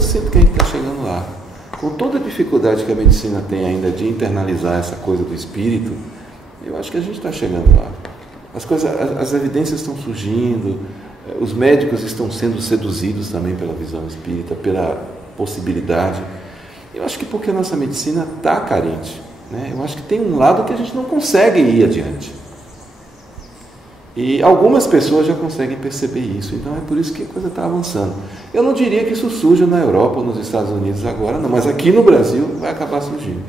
eu sinto que a gente está chegando lá. Com toda a dificuldade que a medicina tem ainda de internalizar essa coisa do espírito, eu acho que a gente está chegando lá. As evidências estão surgindo, os médicos estão sendo seduzidos também pela visão espírita, pela possibilidade. Eu acho que porque a nossa medicina está carente, né? Eu acho que tem um lado que a gente não consegue ir adiante. E algumas pessoas já conseguem perceber isso, então é por isso que a coisa está avançando. Eu não diria que isso surja na Europa ou nos Estados Unidos agora, não, mas aqui no Brasil vai acabar surgindo.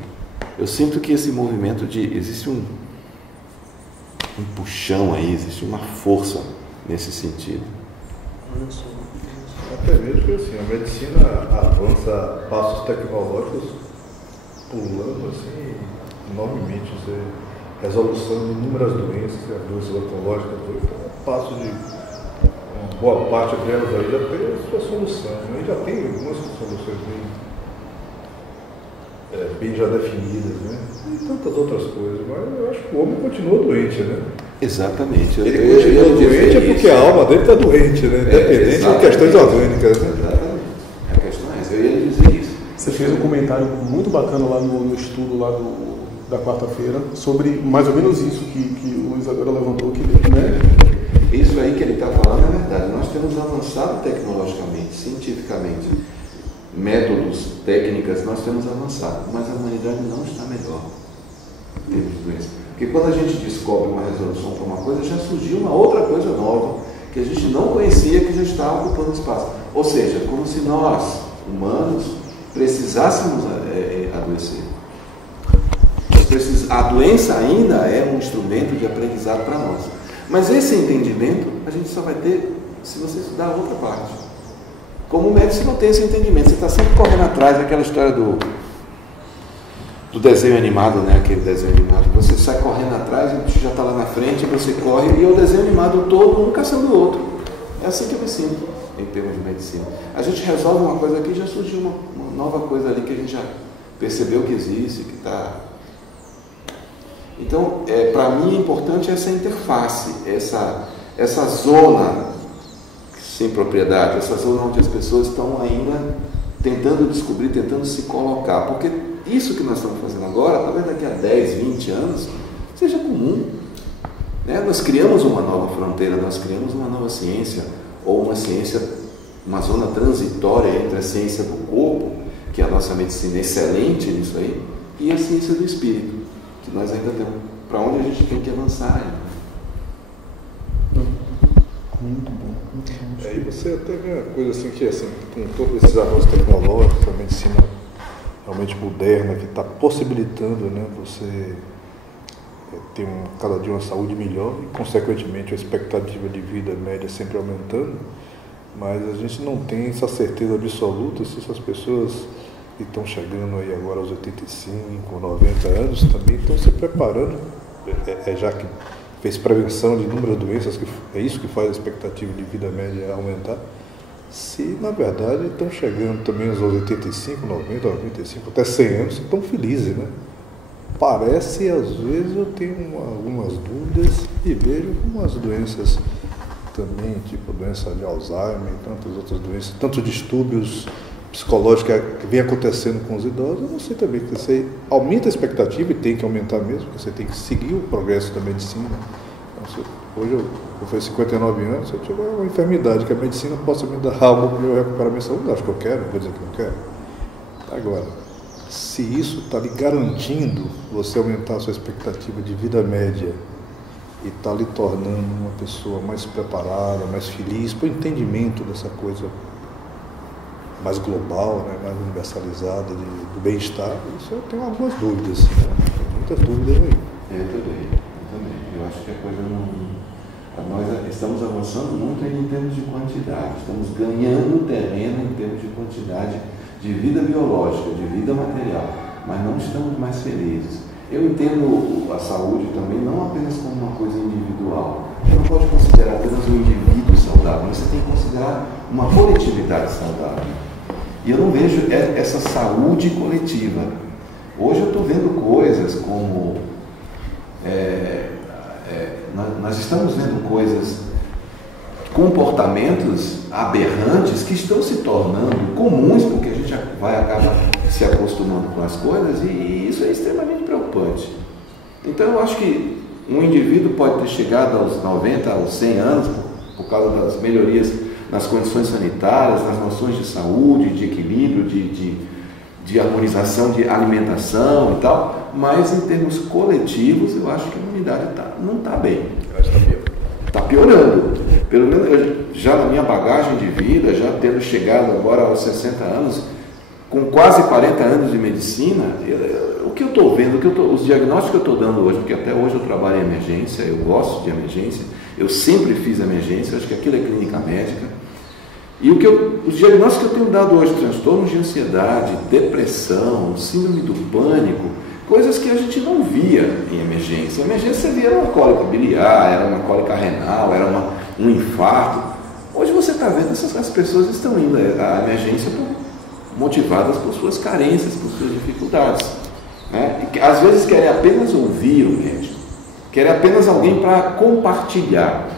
Eu sinto que esse movimento existe um puxão aí, existe uma força nesse sentido. Até mesmo que assim, a medicina avança passos tecnológicos pulando assim, enormemente. Resolução de inúmeras doenças, as doenças oncológicas, passo de uma boa parte delas aí já tem a sua solução. Né? Já tem algumas soluções bem já definidas, né? E tantas outras coisas, mas eu acho que o homem continua doente, né? Exatamente. Ele continua doente é porque a alma dele está doente, né? Independente de questões orgânicas, né? Exatamente. A questão é essa, eu ia dizer isso. Você fez um comentário muito bacana lá no estudo lá da quarta-feira sobre mais ou menos isso que o Luiz agora levantou, né? Isso aí que ele está falando é verdade. Nós temos avançado tecnologicamente, cientificamente, métodos, técnicas, nós temos avançado, mas a humanidade não está melhor em termos de doença. Porque quando a gente descobre uma resolução para uma coisa, já surgiu uma outra coisa nova, que a gente não conhecia, que já estava ocupando espaço. Ou seja, como se nós, humanos, precisássemos adoecer. A doença ainda é um instrumento de aprendizado para nós. Mas esse entendimento a gente só vai ter se você estudar a outra parte. Como médico, você não tem esse entendimento. Você está sempre correndo atrás daquela história do desenho animado, né? Aquele desenho animado. Você sai correndo atrás, o bicho já está lá na frente, você corre e o desenho animado todo, um caçando o outro. É assim que eu me sinto em termos de medicina. A gente resolve uma coisa aqui, já surgiu uma nova coisa ali que a gente já percebeu que existe, que está... Então, para mim é importante essa interface, essa zona sem propriedade, essa zona onde as pessoas estão ainda tentando descobrir, tentando se colocar, porque isso que nós estamos fazendo agora, talvez daqui a 10, 20 anos, seja comum. Né? Nós criamos uma nova fronteira, nós criamos uma nova ciência, ou uma ciência, uma zona transitória entre a ciência do corpo, que é a nossa medicina é excelente nisso aí, e a ciência do espírito, que nós ainda temos, para onde a gente tem que avançar ainda. Muito bom. E você até vê uma coisa assim, que assim, com todos esses avanços tecnológicos, a medicina realmente moderna, que está possibilitando, né, você ter cada dia uma saúde melhor e, consequentemente, a expectativa de vida média sempre aumentando, mas a gente não tem essa certeza absoluta se essas pessoas que estão chegando aí agora aos 85, 90 anos também estão se preparando, já que fez prevenção de inúmeras doenças, que é isso que faz a expectativa de vida média aumentar, se na verdade estão chegando também aos 85, 90, 95, até 100 anos, estão felizes, né? Parece, às vezes, eu tenho algumas dúvidas e vejo algumas doenças também, tipo doença de Alzheimer e tantas outras doenças, tantos distúrbios psicológicos que vem acontecendo com os idosos. Eu não sei também, que você aumenta a expectativa e tem que aumentar mesmo, porque você tem que seguir o progresso da medicina. Então, hoje eu faço 59 anos, se eu tiver uma enfermidade que a medicina possa me dar algo para eu recuperar a minha saúde, acho que eu quero, vou dizer que não quero. Agora, se isso está lhe garantindo você aumentar a sua expectativa de vida média e está lhe tornando uma pessoa mais preparada, mais feliz, para o entendimento dessa coisa mais global, né, mais universalizada do bem-estar, isso eu tenho algumas dúvidas, né? Tem muitas dúvidas aí. Eu também. Eu acho que a coisa não... Nós estamos avançando muito em termos de quantidade, estamos ganhando terreno em termos de quantidade de vida biológica, de vida material, mas não estamos mais felizes. Eu entendo a saúde também não apenas como uma coisa individual. Você não pode considerar apenas um indivíduo saudável, mas você tem que considerar uma coletividade saudável. E eu não vejo essa saúde coletiva. Hoje eu estou vendo coisas como... nós estamos vendo coisas, comportamentos aberrantes que estão se tornando comuns, porque acaba se acostumando com as coisas e isso é extremamente preocupante. Então eu acho que um indivíduo pode ter chegado aos 90, aos 100 anos por causa das melhorias nas condições sanitárias, nas noções de saúde, de equilíbrio, de harmonização de alimentação e tal, mas em termos coletivos eu acho que a humanidade não está bem. Está piorando. Pelo menos já na minha bagagem de vida, já tendo chegado agora aos 60 anos, com quase 40 anos de medicina, o que eu estou vendo, os diagnósticos que eu estou dando hoje, porque até hoje eu trabalho em emergência, eu gosto de emergência, eu sempre fiz emergência, acho que aquilo é clínica médica. E os diagnósticos que eu tenho dado hoje, transtornos de ansiedade, depressão, síndrome do pânico, coisas que a gente não via em emergência. A emergência via uma cólica biliar, era uma cólica renal, era um infarto. Hoje você está vendo as pessoas estão indo à emergência motivadas por suas carências, por suas dificuldades. Né? E às vezes querem apenas ouvir o médico, querem apenas alguém para compartilhar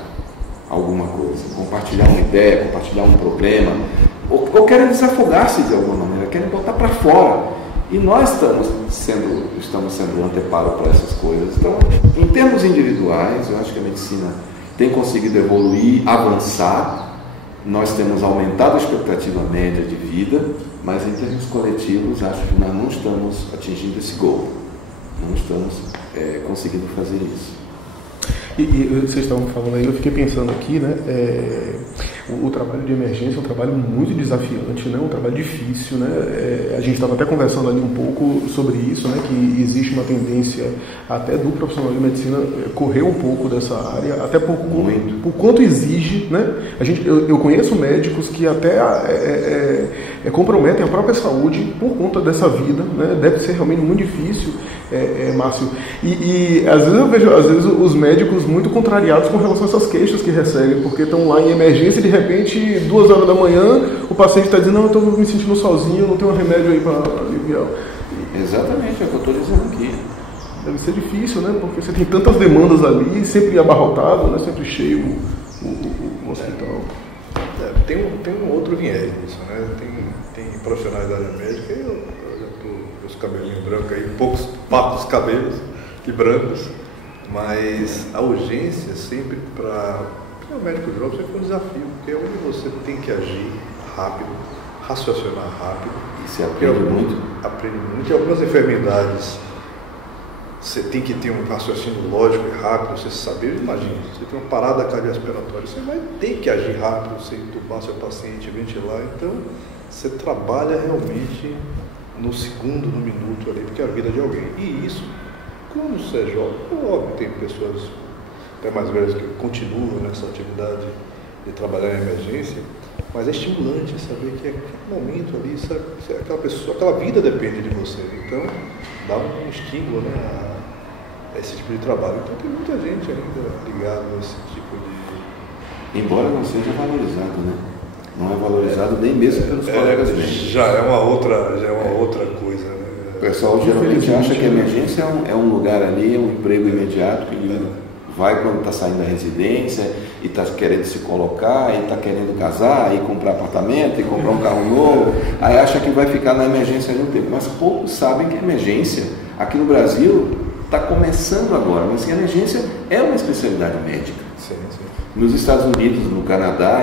alguma coisa, compartilhar uma ideia, compartilhar um problema, ou querem desafogar-se de alguma maneira, querem botar para fora. E nós estamos sendo anteparo para essas coisas. Então, em termos individuais, eu acho que a medicina tem conseguido evoluir, avançar. Nós temos aumentado a expectativa média de vida, mas em termos coletivos, acho que nós não estamos atingindo esse goal. Não estamos conseguindo fazer isso. E vocês estavam falando aí, eu fiquei pensando aqui, né? O trabalho de emergência é um trabalho muito desafiante, né? Um trabalho difícil, né? A gente estava até conversando ali um pouco sobre isso, né? Que existe uma tendência até do profissional de medicina correr um pouco dessa área, até por quanto exige, né? Eu conheço médicos que até comprometem a própria saúde por conta dessa vida, né? Deve ser realmente muito difícil, Márcio. E às vezes eu vejo os médicos muito contrariados com relação a essas queixas que recebem, porque estão lá em emergência e de repente, 2 horas da manhã, o paciente está dizendo: não, eu estou me sentindo sozinho, não tenho um remédio aí para aliviar. Exatamente, é o que eu estou dizendo aqui. Deve ser difícil, né? Porque você tem tantas demandas ali, sempre abarrotado, né? Sempre cheio o hospital. Tem um outro viés nisso, né? Tem profissionais da área médica, eu com os cabelinhos brancos aí, poucos papos cabelos e brancos, mas a urgência sempre para o médico jovem sempre foi um desafio, porque é onde você tem que agir rápido, raciocinar rápido. E se aprende muito? Aprende muito. E algumas enfermidades você tem que ter um raciocínio lógico e rápido, você saber. Imagina, você tem uma parada cardiorrespiratória, você vai ter que agir rápido, você entubar seu paciente, ventilar. Então, você trabalha realmente no segundo, no minuto ali, porque é a vida de alguém. E isso, quando você é jovem, óbvio, tem pessoas até mais velhas que continuam nessa atividade de trabalhar em emergência, mas é estimulante saber que aquele momento ali, aquela pessoa, aquela vida depende de você. Então, dá um estímulo, né, a esse tipo de trabalho. Então, tem muita gente ainda ligada a esse tipo de... Embora não seja valorizado, né? Não é valorizado nem mesmo pelos colegas médicos. Já é uma outra coisa, né? O pessoal geralmente acha que a emergência é um lugar ali, é um emprego imediato, que ele vai quando está saindo da residência e está querendo se colocar, e está querendo casar, e comprar apartamento, e comprar um carro novo, aí acha que vai ficar na emergência de um tempo. Mas poucos sabem que a emergência, aqui no Brasil, está começando agora, mas que a emergência é uma especialidade médica. Sim. Nos Estados Unidos, no Canadá,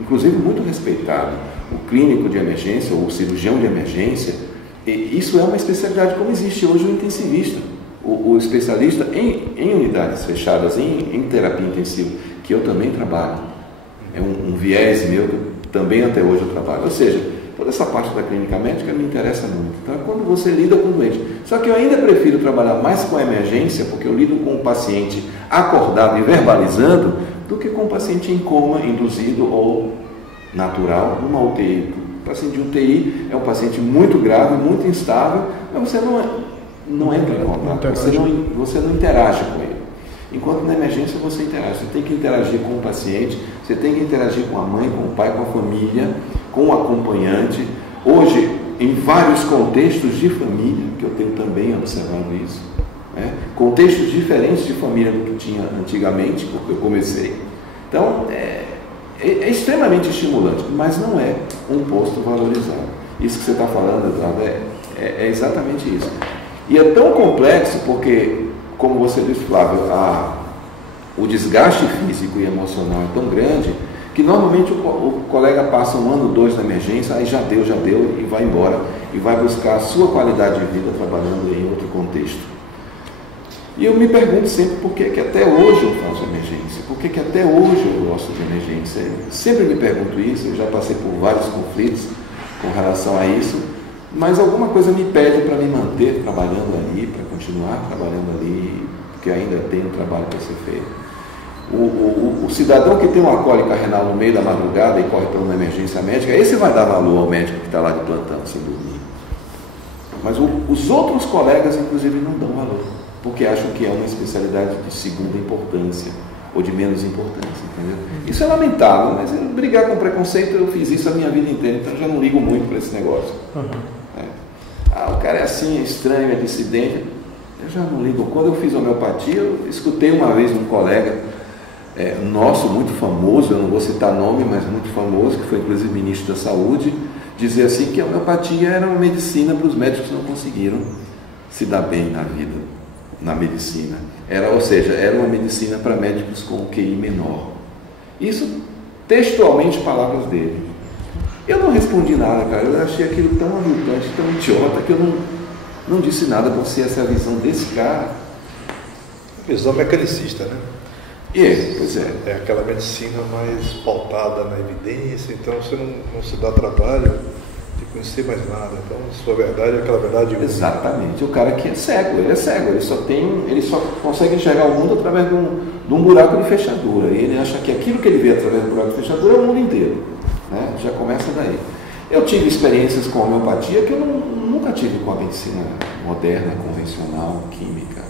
inclusive muito respeitado, o clínico de emergência, ou o cirurgião de emergência, isso é uma especialidade como existe hoje o intensivista. O especialista em unidades fechadas, em terapia intensiva, que eu também trabalho. É um viés meu que também até hoje eu trabalho. Ou seja, toda essa parte da clínica médica me interessa muito. Então é quando você lida com o doente. Só que eu ainda prefiro trabalhar mais com a emergência, porque eu lido com o paciente acordado e verbalizando, do que com o paciente em coma, induzido ou natural, numa UTI. O paciente de UTI é um paciente muito grave, muito instável, mas você não entra em contato, você não interage com ele. Enquanto na emergência você interage, você tem que interagir com o paciente, você tem que interagir com a mãe, com o pai, com a família, com o acompanhante. Hoje, em vários contextos de família, que eu tenho também observado isso, né? Contextos diferentes de família do que tinha antigamente, porque eu comecei. Então, é extremamente estimulante, mas não é um posto valorizado. Isso que você está falando, Eduardo, é exatamente isso. E é tão complexo porque, como você disse, Flávio, o desgaste físico e emocional é tão grande que normalmente o colega passa 1 ano, 2 na emergência, aí já deu e vai embora e vai buscar a sua qualidade de vida trabalhando em outro contexto. E eu me pergunto sempre por que até hoje eu faço emergência, por que até hoje eu gosto de emergência. Eu sempre me pergunto isso, eu já passei por vários conflitos com relação a isso, mas alguma coisa me pede para me manter trabalhando ali, para continuar trabalhando ali, porque ainda tem um trabalho para ser feito. O cidadão que tem uma cólica renal no meio da madrugada e corre para uma emergência médica, esse vai dar valor ao médico que está lá de plantão, sem dormir. Mas os outros colegas, inclusive, não dão valor, porque acham que é uma especialidade de segunda importância ou de menos importância, entendeu? Isso é lamentável, mas brigar com preconceito, eu fiz isso a minha vida inteira, então eu já não ligo muito para esse negócio. O cara é assim, é estranho, é dissidente, eu já não ligo. Quando eu fiz homeopatia, eu escutei uma vez um colega nosso, muito famoso, eu não vou citar nome, mas muito famoso, que foi inclusive ministro da Saúde, dizer assim que a homeopatia era uma medicina para os médicos que não conseguiram se dar bem na vida, na medicina. Ou seja, era uma medicina para médicos com QI menor. Isso, textualmente, palavras dele. Eu não respondi nada, cara, eu achei aquilo tão adultante, tão idiota, que eu não disse nada, porque essa é a visão desse cara. Visão mecanicista, né? Pois é. É aquela medicina mais pautada na evidência, então você não se dá trabalho de conhecer mais nada. Então, sua verdade é aquela verdade única. Exatamente. O cara que é cego, ele só consegue enxergar o mundo através de um buraco de fechadura. E ele acha que aquilo que ele vê através do buraco de fechadura é o mundo inteiro. Né? Já começa daí. Eu tive experiências com a homeopatia que eu nunca tive com a medicina moderna, convencional, química.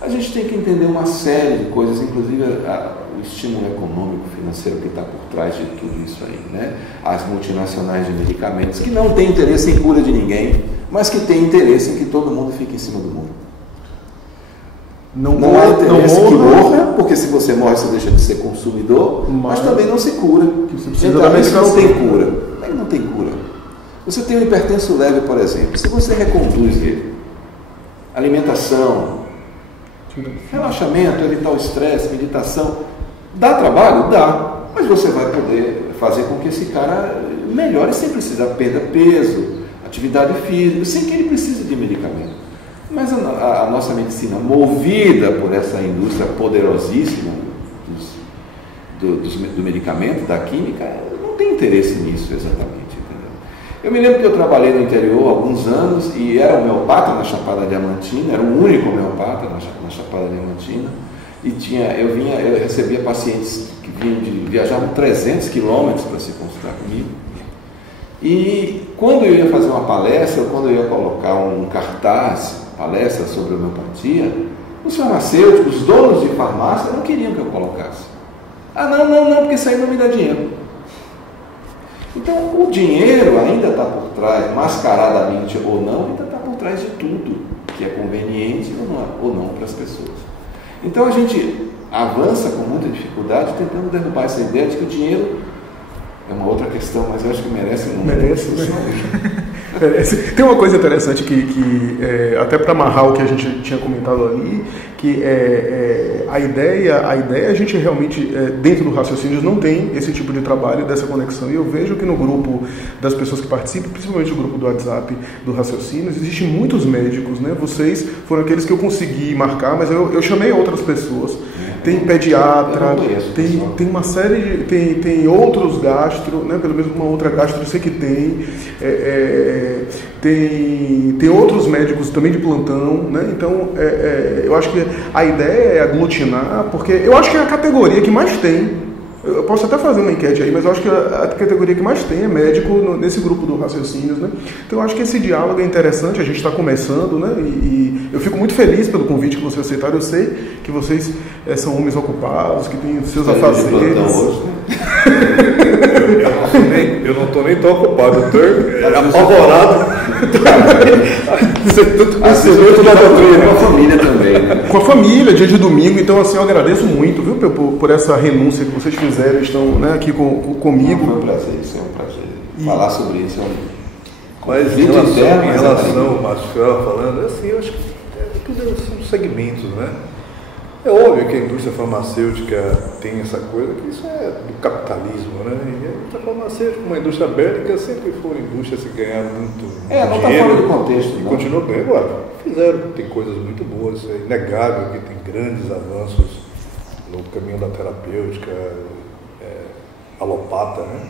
A gente tem que entender uma série de coisas, inclusive o estímulo econômico, financeiro que está por trás de tudo isso aí, né? As multinacionais de medicamentos que não têm interesse em cura de ninguém, mas que têm interesse em que todo mundo fique em cima do muro. Não há interesse que morra, porque se você morre você deixa de ser consumidor, mas também não se cura. Então, isso não tem cura. Como é que não tem cura? Você tem um hipertenso leve, por exemplo, se você reconduz ele, alimentação, relaxamento, evitar o estresse, meditação, dá trabalho? Dá, mas você vai poder fazer com que esse cara melhore sem precisar perder peso, atividade física, sem que ele precise de medicamento. Mas a nossa medicina, movida por essa indústria poderosíssima do medicamento, da química, não tem interesse nisso exatamente. Eu me lembro que eu trabalhei no interior há alguns anos e era homeopata na Chapada Diamantina, era o único homeopata na Chapada Diamantina, e eu recebia pacientes que viajavam 300 quilômetros para se consultar comigo. E quando eu ia fazer uma palestra, ou quando eu ia colocar um cartaz, palestra sobre homeopatia, os farmacêuticos, os donos de farmácia, não queriam que eu colocasse. Não, porque isso aí não me dá dinheiro. Então, o dinheiro ainda está por trás, mascaradamente ou não, ainda está por trás de tudo que é conveniente ou não para as pessoas. Então, a gente avança com muita dificuldade tentando derrubar essa ideia de que o dinheiro é uma outra questão, mas eu acho que merece uma discussão. Tem uma coisa interessante que até para amarrar o que a gente tinha comentado ali, que a ideia a gente realmente, dentro do Raciocínios, não tem esse tipo de trabalho, dessa conexão. E eu vejo que no grupo das pessoas que participam, principalmente no grupo do WhatsApp do Raciocínios, existem muitos médicos, né? Vocês foram aqueles que eu consegui marcar, mas eu chamei outras pessoas. Tem pediatra, tem uma série de... Tem outros gastro, né? Pelo menos uma outra gastro eu sei que tem outros médicos também de plantão, né? Então, eu acho que a ideia é aglutinar, porque eu acho que é a categoria que mais tem. Eu posso até fazer uma enquete aí, mas eu acho que a categoria que mais tem é médico nesse grupo do Raciocínios, né? Então eu acho que esse diálogo é interessante, a gente está começando, né? E eu fico muito feliz pelo convite que vocês aceitaram. Eu sei que vocês são homens ocupados, que têm seus afazeres. Eu não estou nem tão ocupado, eu estou apavorado. Às vezes eu estou com a família também, né? Com a família, dia de domingo. Então, assim, eu agradeço muito, viu, por essa renúncia que vocês fizeram, estão, né, aqui comigo. Foi um prazer, isso é um prazer. Falar sobre isso é um... Mas em relação ao Márcio falando, assim, eu acho que tudo são segmentos, né? É óbvio que a indústria farmacêutica tem essa coisa, que isso é do capitalismo, né? E a indústria farmacêutica, como a indústria bélica, sempre foram indústrias que ganharam muito não está dinheiro. fora do contexto. E continuam ganhando. Agora, tem coisas muito boas, é inegável que tem grandes avanços no caminho da terapêutica alopata, né?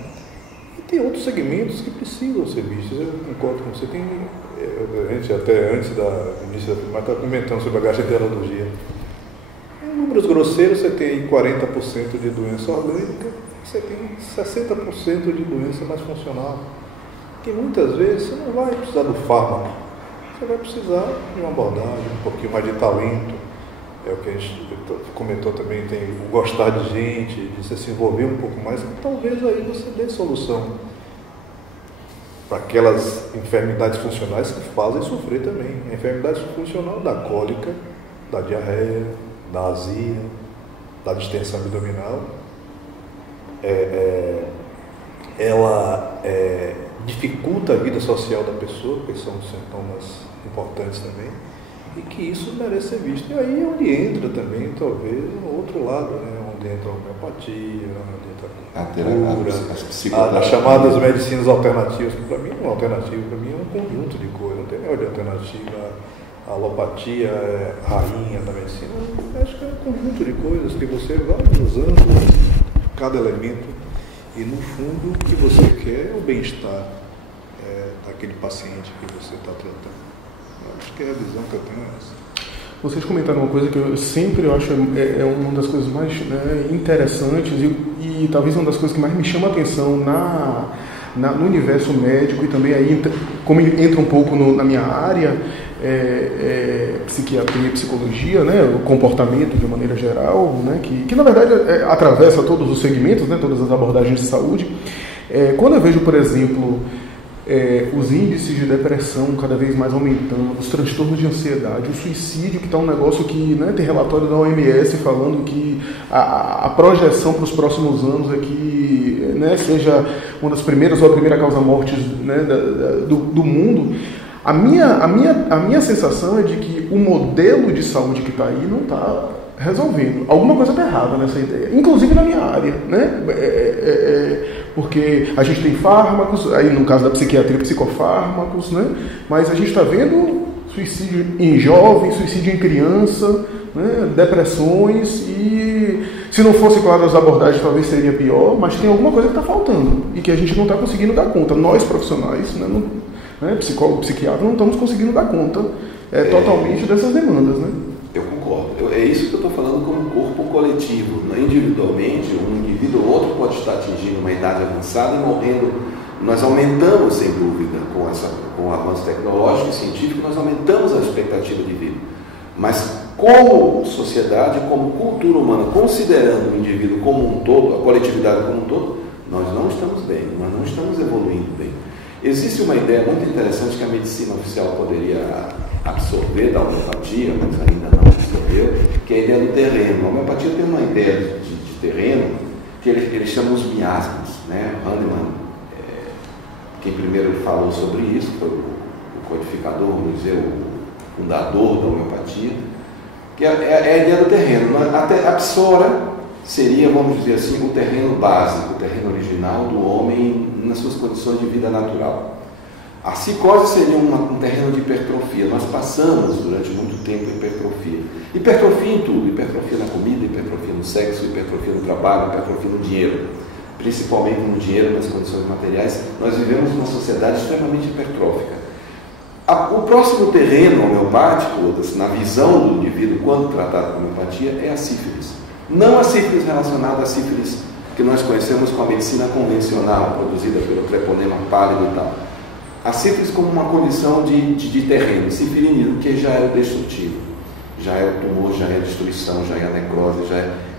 E tem outros segmentos que precisam ser vistos. Eu concordo com você. A gente até antes da início da primária estava comentando sobre a gastroenterologia. Em números grosseiros, você tem 40% de doença orgânica, você tem 60% de doença mais funcional. Que muitas vezes você não vai precisar do fármaco, você vai precisar de uma abordagem, um pouquinho mais de talento. É o que a gente comentou também, tem o gostar de gente, de você se envolver um pouco mais, talvez aí você dê solução para aquelas enfermidades funcionais que fazem sofrer também. A enfermidade funcional da cólica, da diarreia, da azia, da distensão abdominal, ela dificulta a vida social da pessoa, porque são sintomas importantes também, e que isso merece ser visto. E aí é onde entra também, talvez, um outro lado, né? Onde entra a homeopatia, onde entra a cultura, as chamadas medicinas alternativas, que para mim não é alternativa, para mim é um conjunto de coisas, não tem nenhuma de alternativa. A alopatia é a rainha da medicina. Eu acho que é um conjunto de coisas que você vai usando cada elemento e, no fundo, o que você quer é o bem-estar daquele paciente que você está tratando. Eu acho que é a visão que eu tenho essa. Vocês comentaram uma coisa que eu sempre acho uma das coisas mais, né, interessantes e talvez uma das coisas que mais me chama a atenção no universo médico e também aí, como entra um pouco na minha área, psiquiatria e psicologia, né, o comportamento de maneira geral, né, que na verdade atravessa todos os segmentos, né, todas as abordagens de saúde. Quando eu vejo, por exemplo, os índices de depressão cada vez mais aumentando, os transtornos de ansiedade, o suicídio, que está um negócio que, né, tem relatório da OMS falando que a projeção para os próximos anos é que, né, seja uma das primeiras ou a primeira causa morte, né, do mundo. A minha sensação é de que o modelo de saúde que está aí não está resolvendo. Alguma coisa está errada nessa ideia, inclusive na minha área, né? Porque a gente tem fármacos, aí no caso da psiquiatria, psicofármacos, né? Mas a gente está vendo suicídio em jovens, suicídio em criança, né? Depressões, e se não fosse, claro, as abordagens talvez seria pior, mas tem alguma coisa que está faltando e que a gente não está conseguindo dar conta. Nós profissionais, né, psicólogo, psiquiatra, não estamos conseguindo dar conta totalmente dessas demandas, né? Eu concordo. É isso que eu estou falando como corpo coletivo. Individualmente, um indivíduo ou outro pode estar atingindo uma idade avançada e morrendo. Nós aumentamos, sem dúvida, com o avanço tecnológico e científico, nós aumentamos a expectativa de vida. Mas como sociedade, como cultura humana, considerando o indivíduo como um todo, a coletividade como um todo, nós não estamos bem, nós não estamos evoluindo bem. Existe uma ideia muito interessante que a medicina oficial poderia absorver da homeopatia, mas ainda não absorveu, que é a ideia do terreno. A homeopatia tem uma ideia de terreno que eles chamam os miasmas, né? Hahnemann, quem primeiro falou sobre isso, foi o codificador, vamos dizer, o fundador da homeopatia, que é a ideia do terreno. A psora seria, vamos dizer assim, o terreno básico, o terreno original do homem nas suas condições de vida natural. A psicose seria um terreno de hipertrofia. Nós passamos durante muito tempo hipertrofia. Hipertrofia em tudo, hipertrofia na comida, hipertrofia no sexo, hipertrofia no trabalho, hipertrofia no dinheiro. Principalmente no dinheiro, nas condições materiais, nós vivemos numa sociedade extremamente hipertrófica. O próximo terreno homeopático, na visão do indivíduo, quando tratado com homeopatia, é a sífilis. Não a sífilis relacionada à sífilis que nós conhecemos com a medicina convencional, produzida pelo treponema pálido e tal. A sífilis como uma condição de terreno, sifilinismo, que já é o destrutivo, já é o tumor, já é a destruição, já é a necrose,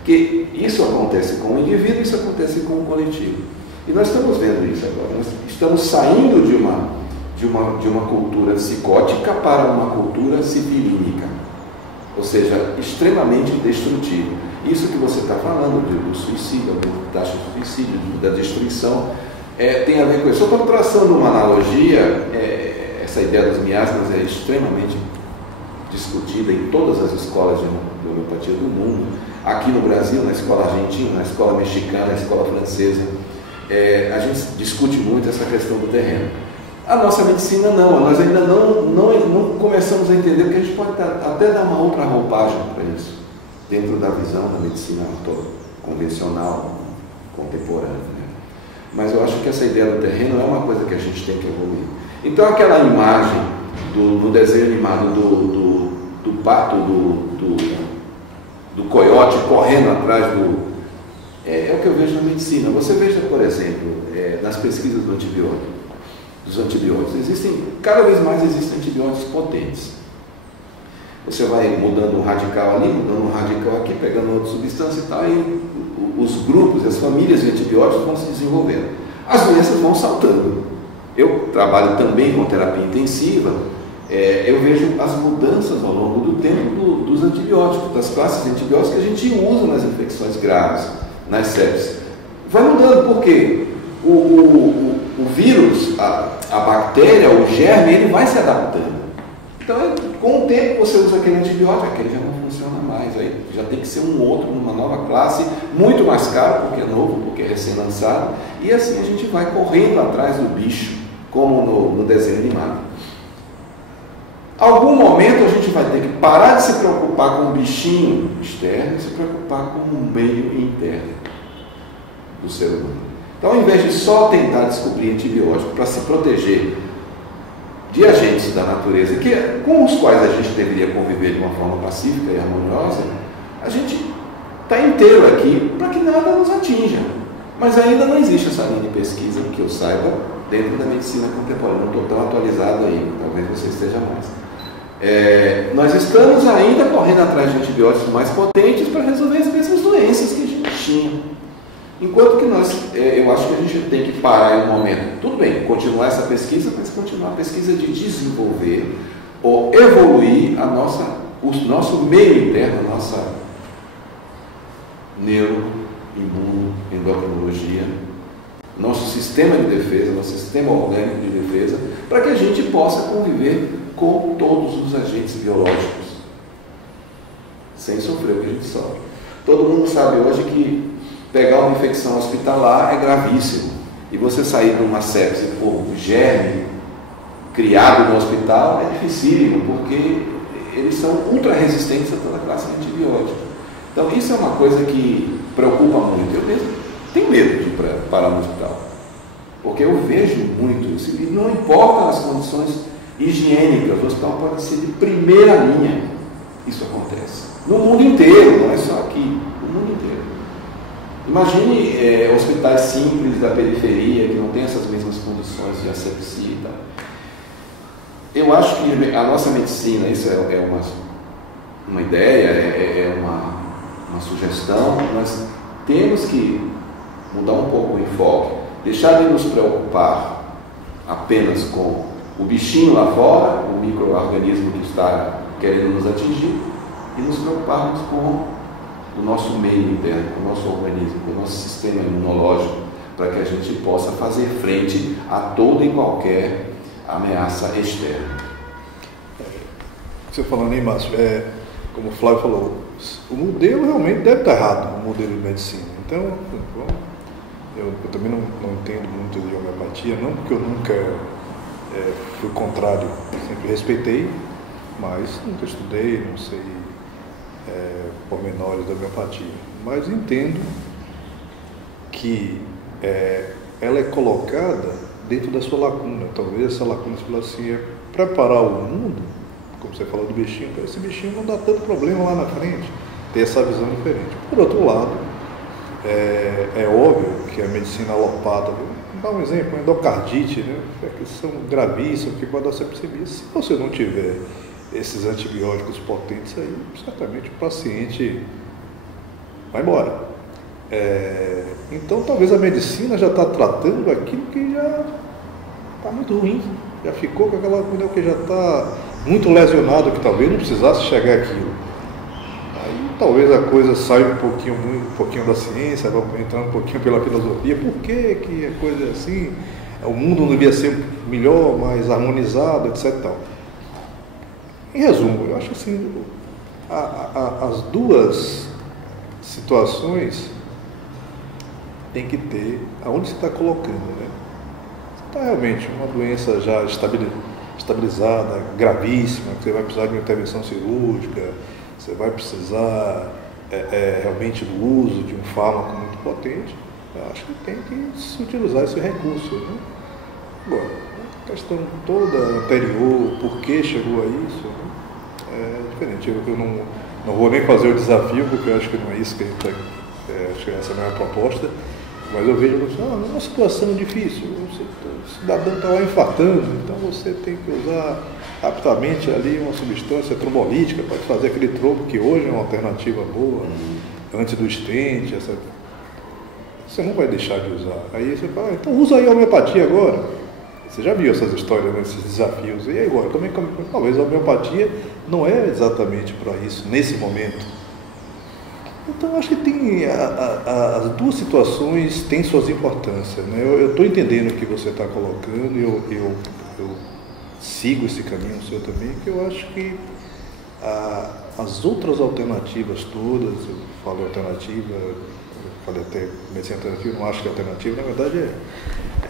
Que isso acontece com o indivíduo, isso acontece com o coletivo. E nós estamos vendo isso agora. Nós estamos saindo de uma cultura psicótica para uma cultura civilínica, ou seja, extremamente destrutiva. Isso que você está falando do suicídio, da taxa de suicídio, da destruição, tem a ver com isso. Só para traçando uma analogia, essa ideia dos miasmas é extremamente discutida em todas as escolas de homeopatia do mundo. Aqui no Brasil, na escola argentina, na escola mexicana, na escola francesa, a gente discute muito essa questão do terreno. A nossa medicina não, nós ainda não começamos a entender que a gente pode até dar uma outra roupagem para isso, dentro da visão da medicina convencional, contemporânea. Né? Mas eu acho que essa ideia do terreno é uma coisa que a gente tem que evoluir. Então aquela imagem do desenho animado do pato, do coiote correndo atrás é o que eu vejo na medicina. Você veja, por exemplo, nas pesquisas dos antibióticos, cada vez mais existem antibióticos potentes. Você vai mudando um radical ali, mudando um radical aqui, pegando outra substância e tal, e os grupos, as famílias de antibióticos vão se desenvolvendo. As doenças vão saltando. Eu trabalho também com terapia intensiva, eu vejo as mudanças ao longo do tempo dos antibióticos, das classes de antibióticos que a gente usa nas infecções graves, nas sepses. Vai mudando, por quê? O vírus, a bactéria, o germe, ele vai se adaptando. Então, com o tempo você usa aquele antibiótico, aquele já não funciona mais, aí já tem que ser um outro, numa nova classe, muito mais caro, porque é novo, porque é recém-lançado, e assim a gente vai correndo atrás do bicho, como no desenho animado. Algum momento a gente vai ter que parar de se preocupar com o bichinho externo e se preocupar com o meio interno do ser humano. Então, ao invés de só tentar descobrir antibiótico para se proteger de agentes da natureza com os quais a gente deveria conviver de uma forma pacífica e harmoniosa, a gente está inteiro aqui para que nada nos atinja. Mas ainda não existe essa linha de pesquisa, que eu saiba, dentro da medicina contemporânea. Não estou tão atualizado ainda, talvez você esteja mais. Nós estamos ainda correndo atrás de antibióticos mais potentes para resolver as mesmas doenças que a gente tinha. Enquanto que eu acho que a gente tem que parar em um momento, tudo bem, continuar essa pesquisa, mas continuar a pesquisa de desenvolver ou evoluir o nosso meio interno, a nossa endocrinologia, nosso sistema de defesa, nosso sistema orgânico de defesa, para que a gente possa conviver com todos os agentes biológicos, sem sofrer o que a gente sofre. Todo mundo sabe hoje que pegar uma infecção hospitalar é gravíssimo. E você sair de uma sepse por germe criado no hospital é dificílimo, porque eles são ultra resistentes a toda a classe de antibióticos. Então isso é uma coisa que preocupa muito. Eu mesmo tenho medo de ir parar no hospital, porque eu vejo muito isso. E não importa as condições higiênicas, o hospital pode ser de primeira linha. Isso acontece no mundo inteiro, não é só aqui, no mundo inteiro. Imagine hospitais simples da periferia que não tem essas mesmas condições de asepsia e tal. Eu acho que a nossa medicina, isso é uma ideia, uma sugestão, nós temos que mudar um pouco o enfoque, deixar de nos preocupar apenas com o bichinho lá fora, o micro-organismo que está querendo nos atingir, e nos preocuparmos com o nosso meio interno, com o nosso organismo, com o nosso sistema imunológico, para que a gente possa fazer frente a toda e qualquer ameaça externa. Você falando aí, Márcio, como o Flávio falou, o modelo realmente deve estar errado, o modelo de medicina. Então, eu também não entendo muito de homeopatia, não porque eu nunca fui contrário, sempre respeitei, mas nunca estudei, não sei pormenores da homeopatia. Mas entendo que ela é colocada dentro da sua lacuna. Talvez essa lacuna, se fala assim, é preparar o mundo, como você falou do bichinho, para esse bichinho não dar tanto problema lá na frente, ter essa visão diferente. Por outro lado, é óbvio que a medicina alopata, vou dar um exemplo, endocardite, né? São gravíssimas, que pode dar sepsemia. Se você não tiver esses antibióticos potentes aí, certamente o paciente vai embora. Então talvez a medicina já está tratando aquilo que já está muito ruim, já ficou com aquela coisa que já está muito lesionado, que talvez não precisasse chegar àquilo. Aí talvez a coisa saia um pouquinho da ciência, vamos entrar um pouquinho pela filosofia. Por que a coisa é assim? O mundo não devia ser melhor, mais harmonizado, etc. Tal. Em resumo, eu acho assim, as duas situações tem que ter aonde você está colocando, né? Você está realmente uma doença já estabilizada, gravíssima, que você vai precisar de uma intervenção cirúrgica, você vai precisar realmente do uso de um fármaco muito potente. Eu acho que tem que se utilizar esse recurso, né? Agora, a questão toda anterior, por que chegou a isso, né? É diferente. Eu não vou nem fazer o desafio, porque eu acho que não é isso que a gente acho que essa não é a proposta, mas eu vejo uma situação difícil, o cidadão está lá infartando, então você tem que usar rapidamente ali uma substância trombolítica para fazer aquele trombo, que hoje é uma alternativa boa, antes do stent, você não vai deixar de usar. Aí você fala, então usa aí a homeopatia agora. Você já viu essas histórias, né, esses desafios. E agora, talvez a homeopatia não é exatamente para isso, nesse momento. Então, acho que tem as duas situações têm suas importâncias, né? Eu estou entendendo o que você está colocando, eu sigo esse caminho seu também, que eu acho que as outras alternativas todas, eu falo alternativa, eu falei até medicina alternativa, não acho que é alternativa, na verdade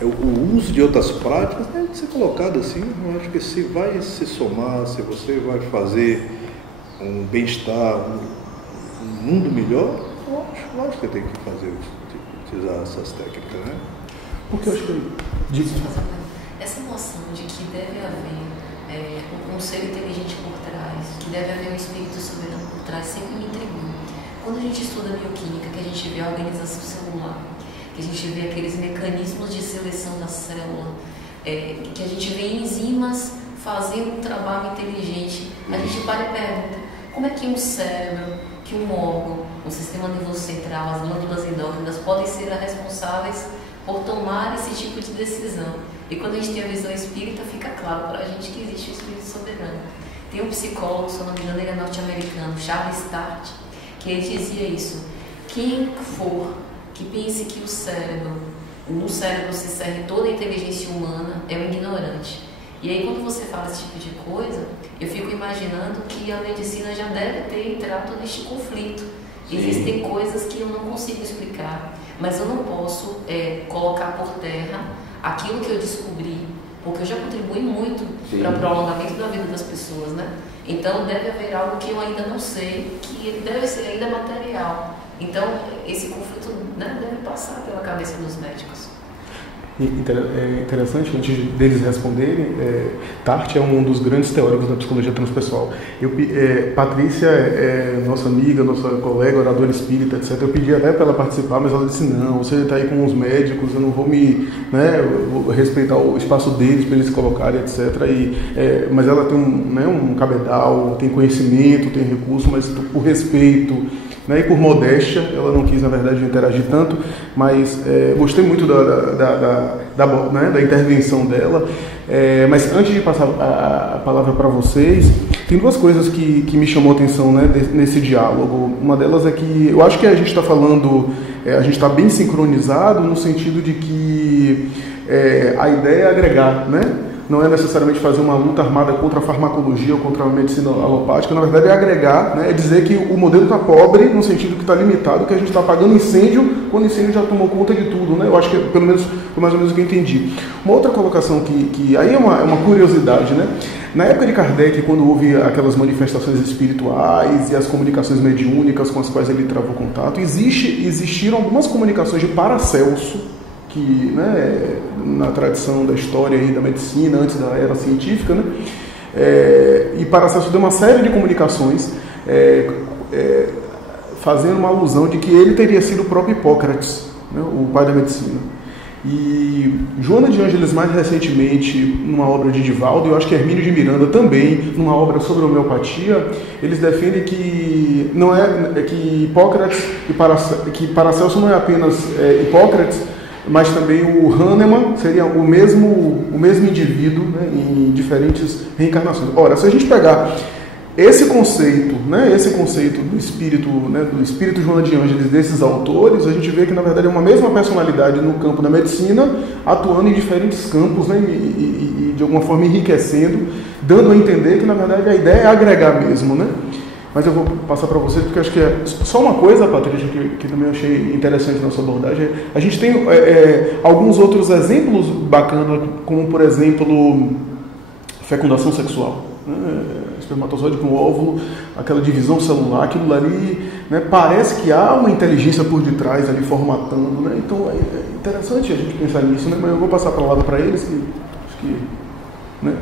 o uso de outras práticas deve ser colocado assim. Eu acho que se vai se somar, se você vai fazer um bem-estar, um mundo melhor, eu acho que tem que fazer, utilizar essas técnicas, né? Porque eu acho que essa noção de que deve haver um ser inteligente por trás, que deve haver um espírito soberano por trás, sempre me intrigou. Quando a gente estuda bioquímica, que a gente vê a organização celular, que a gente vê aqueles mecanismos de seleção da célula, que a gente vê enzimas fazendo um trabalho inteligente, a gente para e pergunta, como é que um cérebro, que um órgão, um sistema nervoso central, as glândulas endócrinas podem ser as responsáveis por tomar esse tipo de decisão? E quando a gente tem a visão espírita, fica claro para a gente que existe o espírito soberano. Tem um psicólogo, se eu não me engano, ele é norte-americano, Charles Tart, que ele dizia isso: quem for que pense que o cérebro se serve toda a inteligência humana é um ignorante. E aí, quando você fala esse tipo de coisa, eu fico imaginando que a medicina já deve ter entrado neste conflito. Sim. Existem coisas que eu não consigo explicar, mas eu não posso colocar por terra aquilo que eu descobri, porque eu já contribuí muito para o prolongamento da vida das pessoas, né? Então, deve haver algo que eu ainda não sei, que ele deve ser ainda material. Então, esse conflito, né, deve passar pela cabeça dos médicos. É interessante, antes deles responderem, Tart é um dos grandes teóricos da psicologia transpessoal. Patrícia é nossa amiga, nossa colega, oradora espírita, etc. Eu pedi até para ela participar, mas ela disse, não, você está aí com os médicos, eu não vou eu vou respeitar o espaço deles para eles se colocarem, etc. Mas ela tem um cabedal, tem conhecimento, tem recurso, mas por respeito, e por modéstia, ela não quis, na verdade, interagir tanto, mas gostei muito da intervenção dela. Mas antes de passar a palavra para vocês, tem duas coisas que me chamou a atenção, nesse diálogo. Uma delas é que eu acho que a gente está falando, a gente está bem sincronizado no sentido de que a ideia é agregar, Não é necessariamente fazer uma luta armada contra a farmacologia ou contra a medicina alopática, na verdade é agregar, é dizer que o modelo está pobre no sentido que está limitado, que a gente está apagando incêndio quando o incêndio já tomou conta de tudo, Eu acho que pelo menos foi mais ou menos o que eu entendi. Uma outra colocação que aí é uma curiosidade, Na época de Kardec, quando houve aquelas manifestações espirituais e as comunicações mediúnicas com as quais ele travou contato, existiram algumas comunicações de Paracelso, que na tradição da história e da medicina, antes da era científica, e Paracelso deu uma série de comunicações fazendo uma alusão de que ele teria sido o próprio Hipócrates, o pai da medicina. E Joana de Ângeles, mais recentemente, numa obra de Divaldo, e eu acho que Hermínio de Miranda também, numa obra sobre homeopatia, eles defendem que não é que Hipócrates que Paracelso não é apenas Hipócrates, mas também o Hahnemann seria o mesmo indivíduo, né, em diferentes reencarnações. Ora, se a gente pegar esse conceito do espírito Joana de Ângeles desses autores, a gente vê que na verdade é uma mesma personalidade no campo da medicina, atuando em diferentes campos, né, e de alguma forma enriquecendo, dando a entender que na verdade a ideia é agregar mesmo, né? Mas eu vou passar para vocês, porque acho que é só uma coisa, Patrícia, que também eu achei interessante na sua abordagem. A gente tem alguns outros exemplos bacanas, como por exemplo fecundação sexual, né? Espermatozoide com óvulo, aquela divisão celular, aquilo ali, né? Parece que há uma inteligência por detrás ali formatando, né? Então é interessante a gente pensar nisso, né? Mas eu vou passar a palavra para eles, que acho que, né?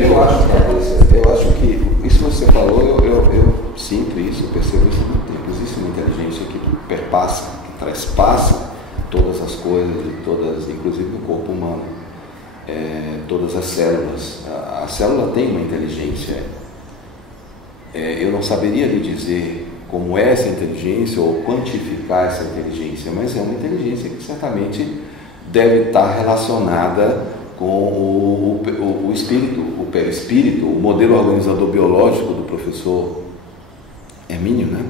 Eu acho que isso que você falou, eu sinto isso, eu percebo isso há muito tempo. Existe uma inteligência que perpassa, que traspassa todas as coisas, inclusive no corpo humano. Todas as células. A célula tem uma inteligência. Eu não saberia lhe dizer como é essa inteligência ou quantificar essa inteligência, mas é uma inteligência que certamente deve estar relacionada com o espírito, o perispírito, o modelo organizador biológico do professor Hermínio, né?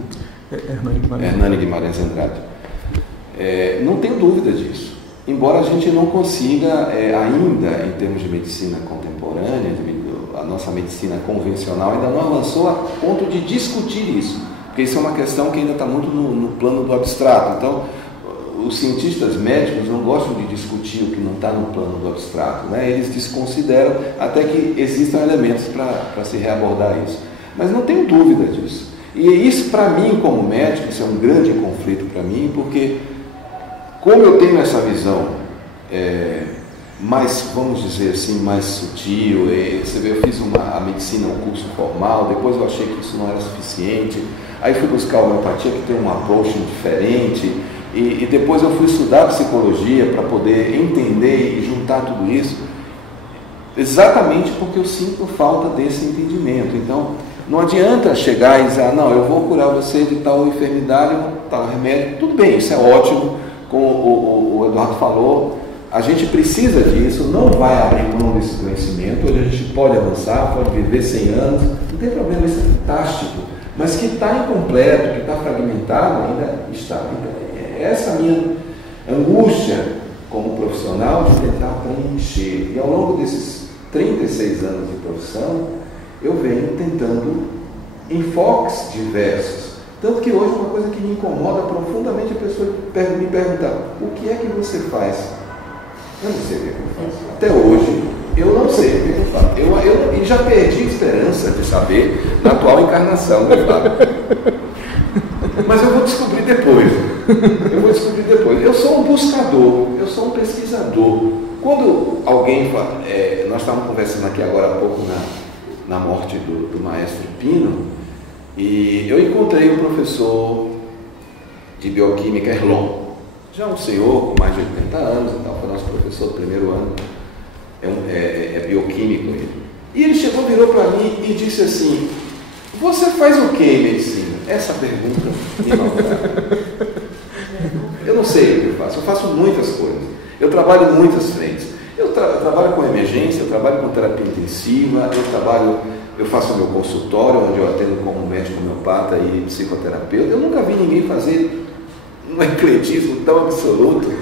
Hernani Guimarães Andrade. Não tenho dúvida disso. Embora a gente não consiga ainda, em termos de medicina contemporânea, a nossa medicina convencional ainda não avançou a ponto de discutir isso, porque isso é uma questão que ainda está muito no plano do abstrato. Então, os cientistas médicos não gostam de discutir o que não está no plano do abstrato, né? Eles desconsideram até que existam elementos para se reabordar isso. Mas não tenho dúvida disso. E isso, para mim, como médico, isso é um grande conflito para mim, porque como eu tenho essa visão mais, vamos dizer assim, mais sutil, você vê, eu fiz a medicina, um curso formal, depois eu achei que isso não era suficiente, aí fui buscar a homeopatia, que tem um approach diferente, e depois eu fui estudar psicologia para poder entender e juntar tudo isso, exatamente porque eu sinto falta desse entendimento. Então, não adianta chegar e dizer, não, eu vou curar você de tal enfermidade, tal remédio, tudo bem, isso é ótimo. Como o Eduardo falou, a gente precisa disso, não vai abrir mão desse conhecimento, hoje a gente pode avançar, pode viver 100 anos, não tem problema, isso é fantástico, mas que está incompleto, que está fragmentado, ainda está. Essa é a minha angústia como profissional de tentar preencher. E ao longo desses 36 anos de profissão, eu venho tentando enfoques diversos. Tanto que hoje uma coisa que me incomoda profundamente é a pessoa me perguntar: o que é que você faz? Eu não sei o que eu faço. Até hoje, eu não sei o que eu faço. Eu já perdi a esperança de saber na atual encarnação, né, Fábio? Mas eu vou descobrir depois. Eu sou um buscador, eu sou um pesquisador. Quando alguém fala, nós estávamos conversando aqui agora há pouco na morte do maestro Pino, e eu encontrei um professor de bioquímica, Erlon, já um senhor com mais de 80 anos, então, foi nosso professor do primeiro ano, é bioquímico ele. E ele chegou, virou para mim e disse assim: você faz o que em medicina? Essa pergunta me maltrata. Eu não sei o que eu faço muitas coisas, eu trabalho em muitas frentes. Eu trabalho com emergência, eu trabalho com terapia intensiva, eu faço o meu consultório, onde eu atendo como médico homeopata e psicoterapeuta. Eu nunca vi ninguém fazer um ecletismo tão absoluto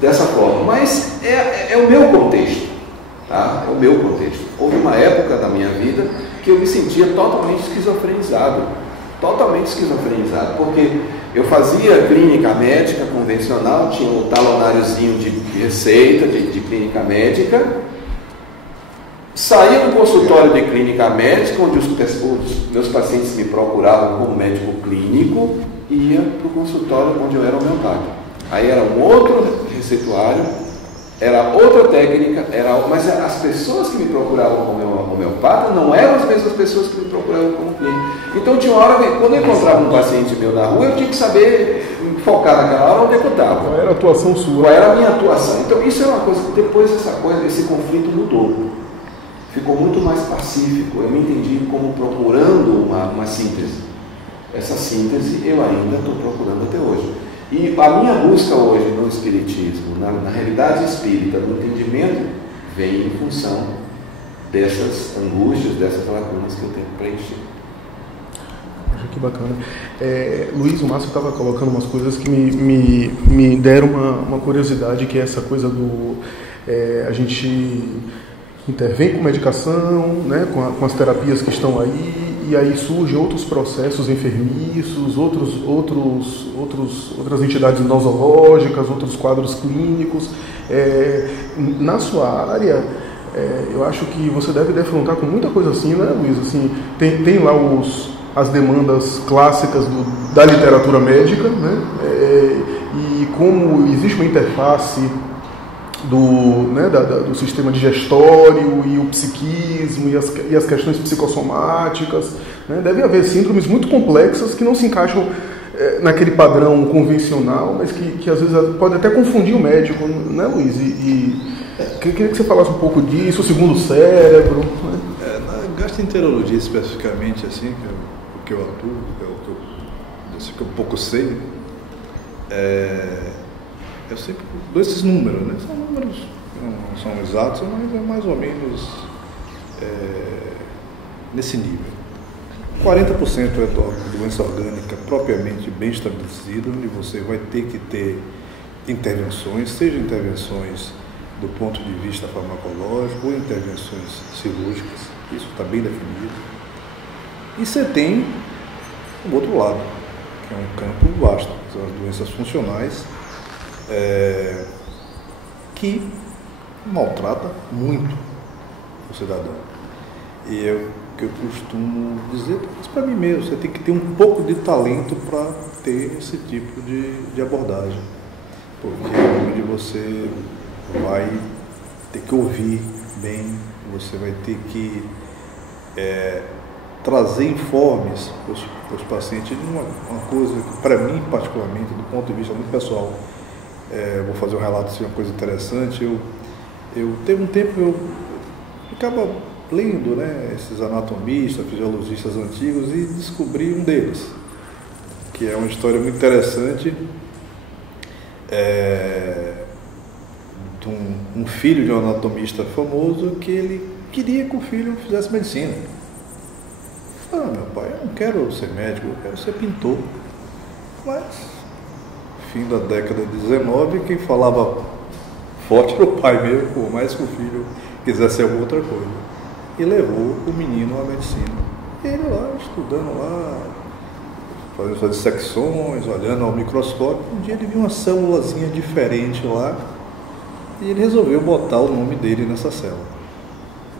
dessa forma, mas é o meu contexto, tá? É o meu contexto. Houve uma época da minha vida que eu me sentia totalmente esquizofrenizado, porque eu fazia clínica médica convencional, tinha um talonáriozinho de receita de clínica médica, saía do consultório de clínica médica, onde os meus pacientes me procuravam como médico clínico, e ia para o consultório onde eu era homeopata. Aí era um outro receituário, era outra técnica, mas as pessoas que me procuravam como homeopata não eram as mesmas pessoas que me procuravam como clínico. Então tinha uma hora que, quando eu encontrava um paciente meu na rua, eu tinha que saber focar naquela hora onde é que eu estava. Qual era a atuação sua? Qual era a minha atuação? Então isso é uma coisa que depois esse conflito mudou. Ficou muito mais pacífico. Eu me entendi como procurando uma síntese. Essa síntese eu ainda estou procurando até hoje. E a minha busca hoje no espiritismo, na realidade espírita, no entendimento, vem em função dessas angústias, dessas lacunas que eu tenho que preencher. Que bacana. Luiz, o Márcio estava colocando umas coisas que me deram uma curiosidade, que é essa coisa do... a gente intervém com medicação, né, com as terapias que estão aí, e aí surgem outros processos enfermiços, outras entidades nosológicas, outros quadros clínicos. Na sua área, eu acho que você deve defrontar com muita coisa assim, né, Luiz? Assim, tem lá as demandas clássicas da literatura médica, né? E como existe uma interface do sistema digestório e o psiquismo e as questões psicossomáticas, né? Deve haver síndromes muito complexas que não se encaixam naquele padrão convencional, mas que às vezes pode até confundir o médico, né, Luiz? Queria que você falasse um pouco disso, o segundo cérebro. Né? Na gastroenterologia especificamente, assim, que eu atuo, que eu pouco sei, eu sempre dou esses números, né? São números que não são exatos, mas é mais ou menos nesse nível. 40% é doença orgânica propriamente bem estabelecida, onde você vai ter que ter intervenções, seja intervenções do ponto de vista farmacológico ou intervenções cirúrgicas, isso está bem definido. E você tem o outro lado, que é um campo vasto, que são as doenças funcionais, que maltrata muito o cidadão. E é o que eu costumo dizer para mim mesmo, você tem que ter um pouco de talento para ter esse tipo de abordagem, porque é onde você vai ter que ouvir bem, você vai ter que trazer informes para os pacientes de uma coisa que, para mim, particularmente, do ponto de vista muito pessoal, vou fazer um relato de uma coisa interessante. Eu teve um tempo que eu ficava lendo, né, esses anatomistas, fisiologistas antigos e descobri um deles, que é uma história muito interessante de um filho de um anatomista famoso que ele queria que o filho fizesse medicina. Meu pai, eu não quero ser médico, eu quero ser pintor. Mas, fim da década de 19, quem falava forte era o pai mesmo, por mais que o filho quisesse alguma outra coisa. E levou o menino à medicina. E ele lá, estudando lá, fazendo as dissecções, olhando ao microscópio, um dia ele viu uma célulazinha diferente lá e ele resolveu botar o nome dele nessa célula.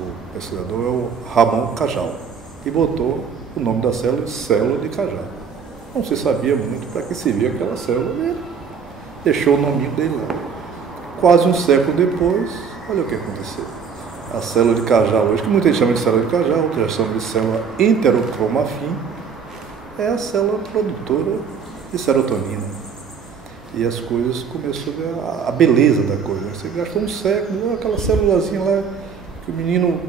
O pesquisador é o Ramon Cajal. E botou o nome da célula, célula de Cajal. Não se sabia muito para que servia aquela célula, ele deixou o nome dele lá. Quase um século depois, olha o que aconteceu. A célula de Cajal hoje, que muita gente chama de célula de Cajal, outros já chamam de célula enterocromafim, é a célula produtora de serotonina. E as coisas começou a ver a beleza da coisa. Você gastou um século, aquela célulazinha lá, que o menino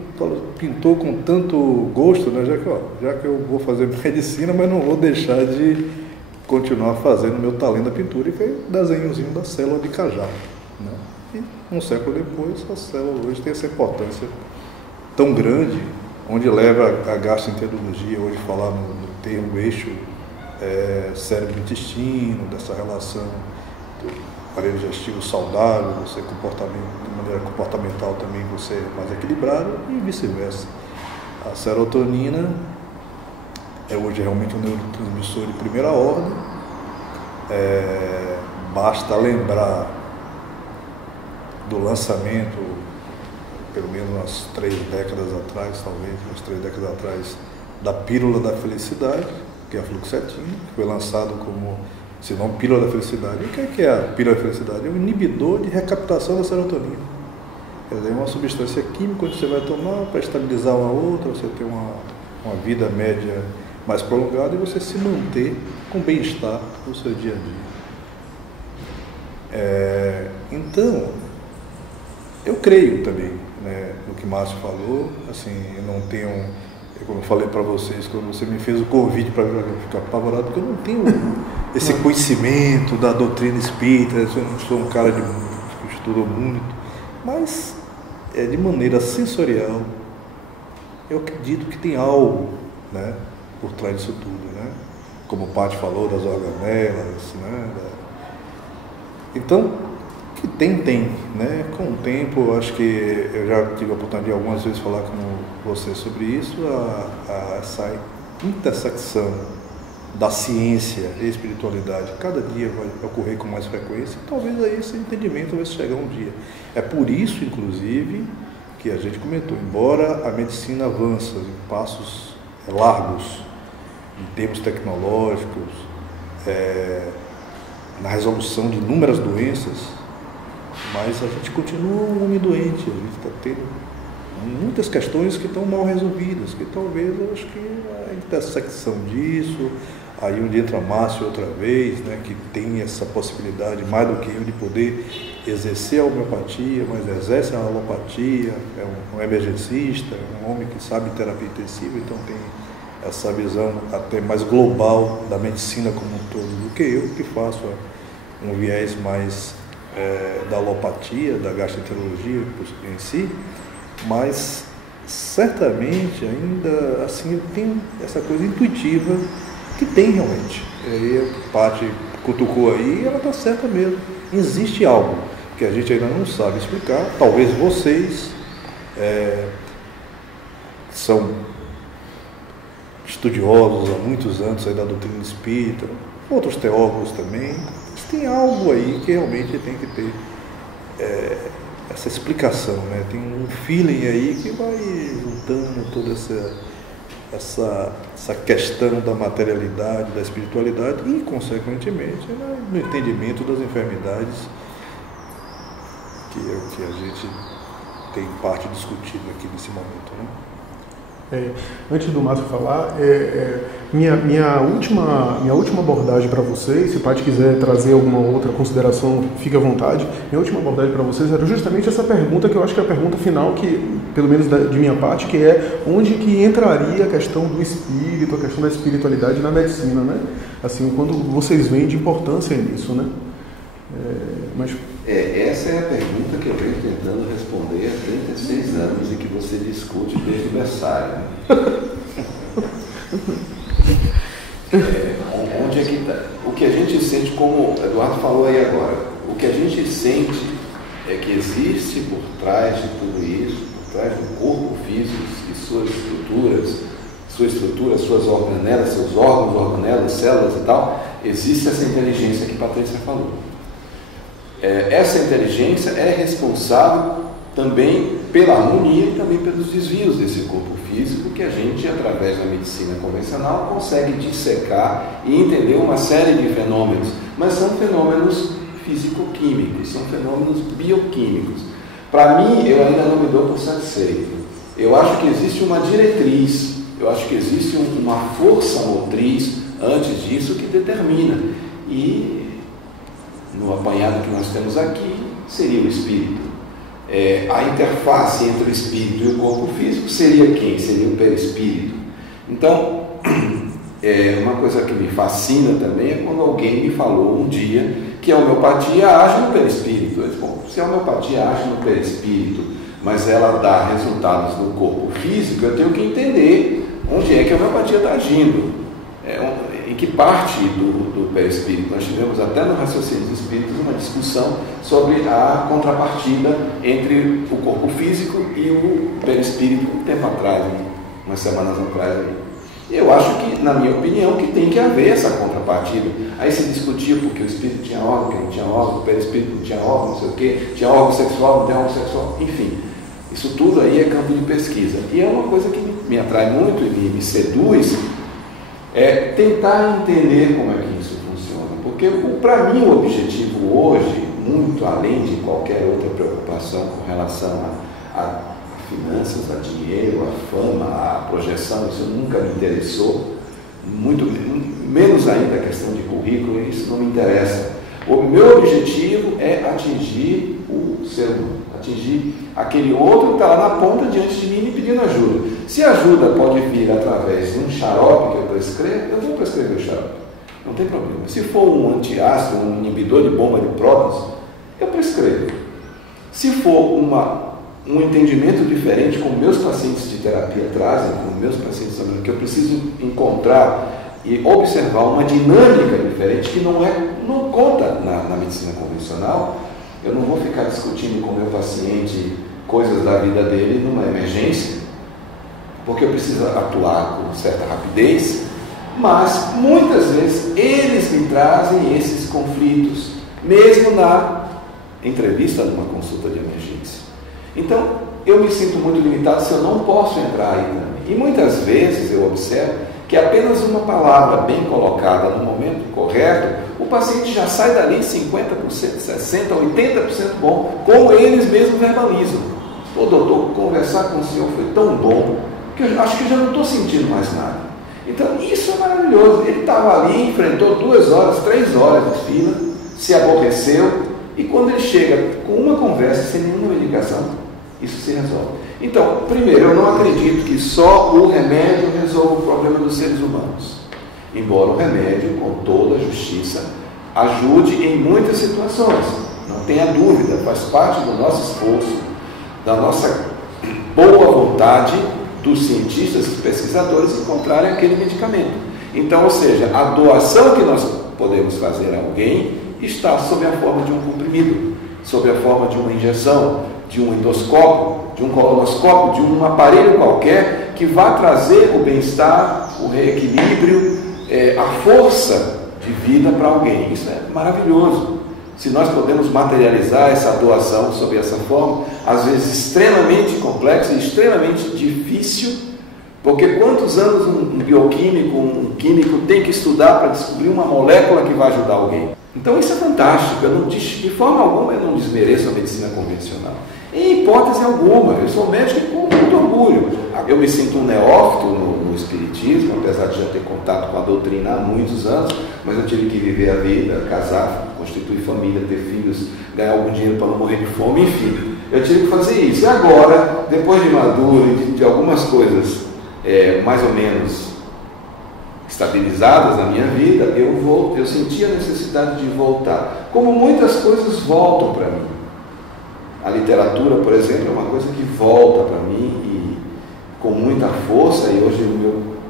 pintou com tanto gosto, né? Já que eu vou fazer medicina, mas não vou deixar de continuar fazendo meu talento da pintura. E fez um desenhozinho da célula de Cajal, né? E um século depois, a célula hoje tem essa importância tão grande, onde leva a gastroenterologia hoje falar no termo eixo cérebro-intestino, dessa relação do aparelho digestivo saudável, você de maneira comportamental também você é mais equilibrado e vice-versa. A serotonina é hoje realmente um neurotransmissor de primeira ordem. Basta lembrar do lançamento, pelo menos umas 3 décadas atrás, da pílula da felicidade, que é a fluoxetina, que foi lançado como se não pílula da felicidade. E o que é a pílula da felicidade? É um inibidor de recaptação da serotonina. Quer dizer, é uma substância química que você vai tomar para estabilizar uma outra, você ter uma vida média mais prolongada e você se manter com bem-estar no seu dia a dia. Então, eu creio também, né, no que Márcio falou. Assim, eu não tenho, como eu falei para vocês, quando você me fez o convite para ficar apavorado, porque eu não tenho esse conhecimento da doutrina espírita, eu não sou um cara que estudou muito, mas de maneira sensorial, eu acredito que tem algo, né, por trás disso tudo, né? Como o Paty falou, das organelas, né? Então, que tem, né? Com o tempo, eu acho que eu já tive a oportunidade de algumas vezes falar com você sobre isso, essa intersecção da ciência e espiritualidade cada dia vai ocorrer com mais frequência, e talvez aí esse entendimento vai chegar um dia. É por isso, inclusive, que a gente comentou, embora a medicina avança em passos largos, em termos tecnológicos, na resolução de inúmeras doenças, mas a gente continua um homem doente, a gente está tendo muitas questões que estão mal resolvidas, que talvez, eu acho que a intersecção disso, aí onde entra Márcio outra vez, né, que tem essa possibilidade, mais do que eu, de poder exercer a homeopatia, mas exerce a alopatia, é um emergencista, é um homem que sabe terapia intensiva, então tem essa visão até mais global da medicina como um todo do que eu, que faço um viés mais da alopatia, da gastroenterologia em si, mas certamente ainda assim tem essa coisa intuitiva que tem realmente. E aí a Paty cutucou aí e ela está certa mesmo. Existe algo que a gente ainda não sabe explicar, talvez vocês são estudiosos há muitos anos aí da doutrina espírita, outros teólogos também, mas tem algo aí que realmente tem que ter essa explicação, né? Tem um feeling aí que vai juntando toda essa questão da materialidade, da espiritualidade e, consequentemente, no entendimento das enfermidades que é o que a gente tem parte discutido aqui nesse momento, né? Antes do Márcio falar, minha última abordagem para vocês, se o Paty quiser trazer alguma outra consideração, fique à vontade. Minha última abordagem para vocês era justamente essa pergunta, que eu acho que é a pergunta final, que, pelo menos de minha parte, que é onde que entraria a questão do espírito, a questão da espiritualidade na medicina, né? Assim, quando vocês veem de importância nisso, né? Essa é a pergunta que eu venho tentando responder há 36 anos e que você discute desde o berçário. Onde é que está? O que a gente sente, como o Eduardo falou aí agora, o que a gente sente é que existe por trás de tudo isso, por trás do corpo físico e sua estrutura, suas organelas, seus órgãos, organelas, células e tal, existe essa inteligência que a Patrícia falou. Essa inteligência é responsável também pela harmonia e também pelos desvios desse corpo físico que a gente, através da medicina convencional, consegue dissecar e entender uma série de fenômenos, mas são fenômenos físico-químicos, são fenômenos bioquímicos. Para mim, eu ainda não me dou por satisfeito. Eu acho que existe uma diretriz, eu acho que existe uma força motriz antes disso que determina. E no apanhado que nós temos aqui, seria o espírito. A interface entre o espírito e o corpo físico seria quem? Seria o perispírito. Então, uma coisa que me fascina também é quando alguém me falou um dia que a homeopatia age no perispírito. Eu disse, bom, se a homeopatia age no perispírito, mas ela dá resultados no corpo físico, eu tenho que entender onde é que a homeopatia está agindo. Em que parte do perispírito. Nós tivemos até no Raciocínio dos Espíritos uma discussão sobre a contrapartida entre o corpo físico e o perispírito um tempo atrás, umas semanas atrás. Eu acho que, na minha opinião, que tem que haver essa contrapartida. Aí se discutia porque o espírito tinha órgão, que não tinha órgão, o perispírito não tinha órgão, não sei o quê, tinha órgão sexual, não tinha órgão sexual, enfim. Isso tudo aí é campo de pesquisa. E é uma coisa que me atrai muito e me seduz, tentar entender como é que isso funciona, porque para mim o objetivo hoje, muito além de qualquer outra preocupação com relação a finanças, a dinheiro, a fama, a projeção, isso nunca me interessou, muito menos ainda a questão de currículo, isso não me interessa. O meu objetivo é atingir o ser humano, atingir aquele outro que está lá na ponta diante de mim me pedindo ajuda. Se a ajuda pode vir através de um xarope que eu prescrevo, eu vou prescrever o xarope, não tem problema. Se for um antiácido, um inibidor de bomba de prótons, eu prescrevo. Se for um entendimento diferente, como meus pacientes de terapia trazem, como meus pacientes também, que eu preciso encontrar e observar uma dinâmica diferente que não conta na medicina convencional, eu não vou ficar discutindo com o meu paciente coisas da vida dele numa emergência, porque eu preciso atuar com certa rapidez, mas muitas vezes eles me trazem esses conflitos, mesmo na entrevista numa consulta de emergência. Então, eu me sinto muito limitado se eu não posso entrar aí também. E muitas vezes eu observo que apenas uma palavra bem colocada no momento correto, o paciente já sai dali 50%, 60%, 80% bom, como eles mesmos verbalizam. Ô doutor, conversar com o senhor foi tão bom, que eu acho que eu já não estou sentindo mais nada. Então, isso é maravilhoso. Ele estava ali, enfrentou 2 horas, 3 horas de fila, se aborreceu, e quando ele chega com uma conversa, sem nenhuma medicação, isso se resolve. Então, primeiro, eu não acredito que só o remédio resolva o problema dos seres humanos. Embora o remédio, com toda a justiça, ajude em muitas situações. Não tenha dúvida, faz parte do nosso esforço, da nossa boa vontade dos cientistas e pesquisadores encontrarem aquele medicamento. Então, ou seja, a doação que nós podemos fazer a alguém está sob a forma de um comprimido, sob a forma de uma injeção, de um endoscópio, de um colonoscópio, de um aparelho qualquer que vá trazer o bem-estar, o reequilíbrio, a força de vida para alguém. Isso é maravilhoso. Se nós podemos materializar essa doação sob essa forma, às vezes extremamente complexa e extremamente difícil, porque quantos anos um bioquímico, um químico tem que estudar para descobrir uma molécula que vai ajudar alguém? Então isso é fantástico. De forma alguma eu não desmereço a medicina convencional. Em hipótese alguma, eu sou médico com muito orgulho. Eu me sinto um neófito no espiritismo, apesar de já ter contato com a doutrina há muitos anos, mas eu tive que viver a vida, casar, constituir família, ter filhos, ganhar algum dinheiro para não morrer de fome, enfim. Eu tive que fazer isso. E agora, depois de maduro e de algumas coisas mais ou menos estabilizadas na minha vida, eu senti a necessidade de voltar. Como muitas coisas voltam para mim. A literatura, por exemplo, é uma coisa que volta para mim e com muita força, e hoje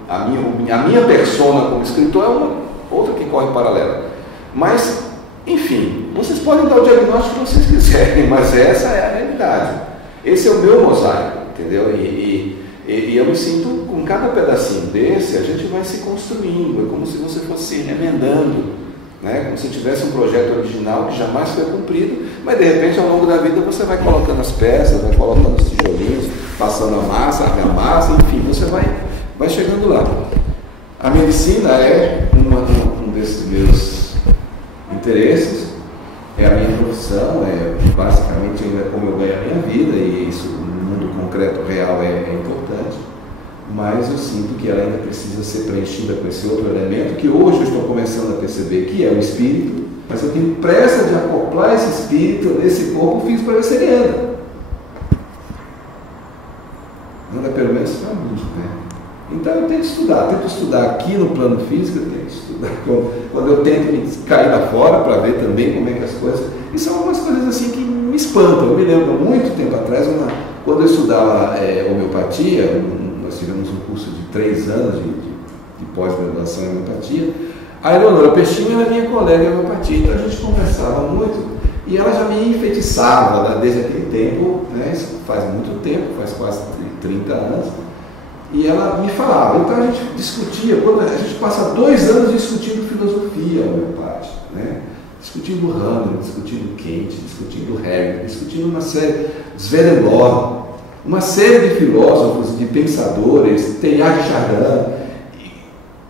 a minha persona como escritor é uma outra que corre paralela. Mas, enfim, vocês podem dar o diagnóstico que vocês quiserem, mas essa é a realidade. Esse é o meu mosaico, entendeu? E eu me sinto, com cada pedacinho desse, a gente vai se construindo, é como se você fosse se remendando, né? Como se tivesse um projeto original que jamais foi cumprido, mas de repente ao longo da vida você vai colocando as peças, vai colocando os tijolinhos, passando a massa, enfim, você vai chegando lá. A medicina é um desses meus interesses, é a minha profissão, basicamente como eu ganho a minha vida, e isso no mundo concreto, real, é importante, mas eu sinto que ela ainda precisa ser preenchida com esse outro elemento que hoje eu estou começando a perceber, que é o espírito, mas eu tenho pressa de acoplar esse espírito nesse corpo físico para ver se ele anda. Anda pelo menos para mim, né? Então eu tento estudar aqui no plano físico, eu tento estudar quando eu tento me cair lá fora para ver também como é que as coisas... E são algumas coisas assim que me espantam. Eu me lembro muito tempo atrás, quando eu estudava homeopatia, nós tivemos um curso de 3 anos de pós-graduação em homeopatia. A Eleonora Peixinho era minha colega em homeopatia, então a gente conversava muito e ela já me enfeitiçava, né, desde aquele tempo, né, isso faz muito tempo, faz quase 30 anos, e ela me falava. Então a gente discutia, a gente passa 2 anos discutindo filosofia homeopática, né? Discutindo Hammer, discutindo Kant, discutindo Hegel, discutindo uma série, Swedenborg, uma série de filósofos, de pensadores, Teilhard de Chardin,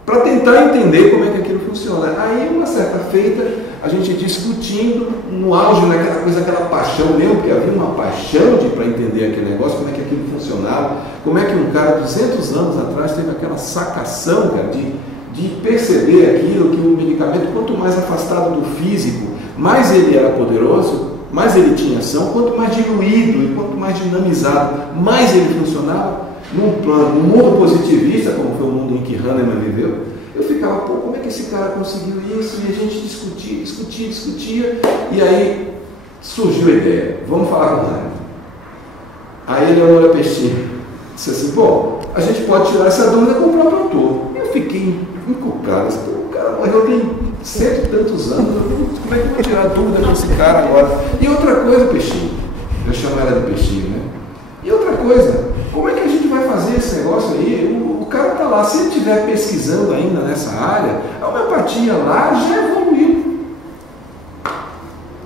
para tentar entender como é que aquilo funciona. Aí, uma certa feita, a gente discutindo, no auge daquela coisa, aquela paixão mesmo, porque havia uma paixão para entender aquele negócio, como é que aquilo funcionava, como é que um cara, 200 anos atrás, teve aquela sacação, cara, de perceber aquilo, que o medicamento, quanto mais afastado do físico, mais ele era poderoso, mais ele tinha ação, quanto mais diluído e quanto mais dinamizado, mais ele funcionava num plano, num mundo positivista, como foi o mundo em que Hahnemann viveu. Eu ficava, pô, como é que esse cara conseguiu isso? E a gente discutia, e aí surgiu a ideia, vamos falar com o Hahnemann. Aí ele olhou para Peixinho, disse assim, bom, a gente pode tirar essa dúvida com o próprio autor. Eu fiquei encucado, o cara morreu tem cento e tantos anos, como é que eu vou tirar a dúvida com esse cara agora? E outra coisa, Peixinho, eu chamo ela de Peixinho, né? E outra coisa, como é que a gente vai fazer esse negócio aí? O cara está lá, se ele estiver pesquisando ainda nessa área, a homeopatia lá já evoluiu.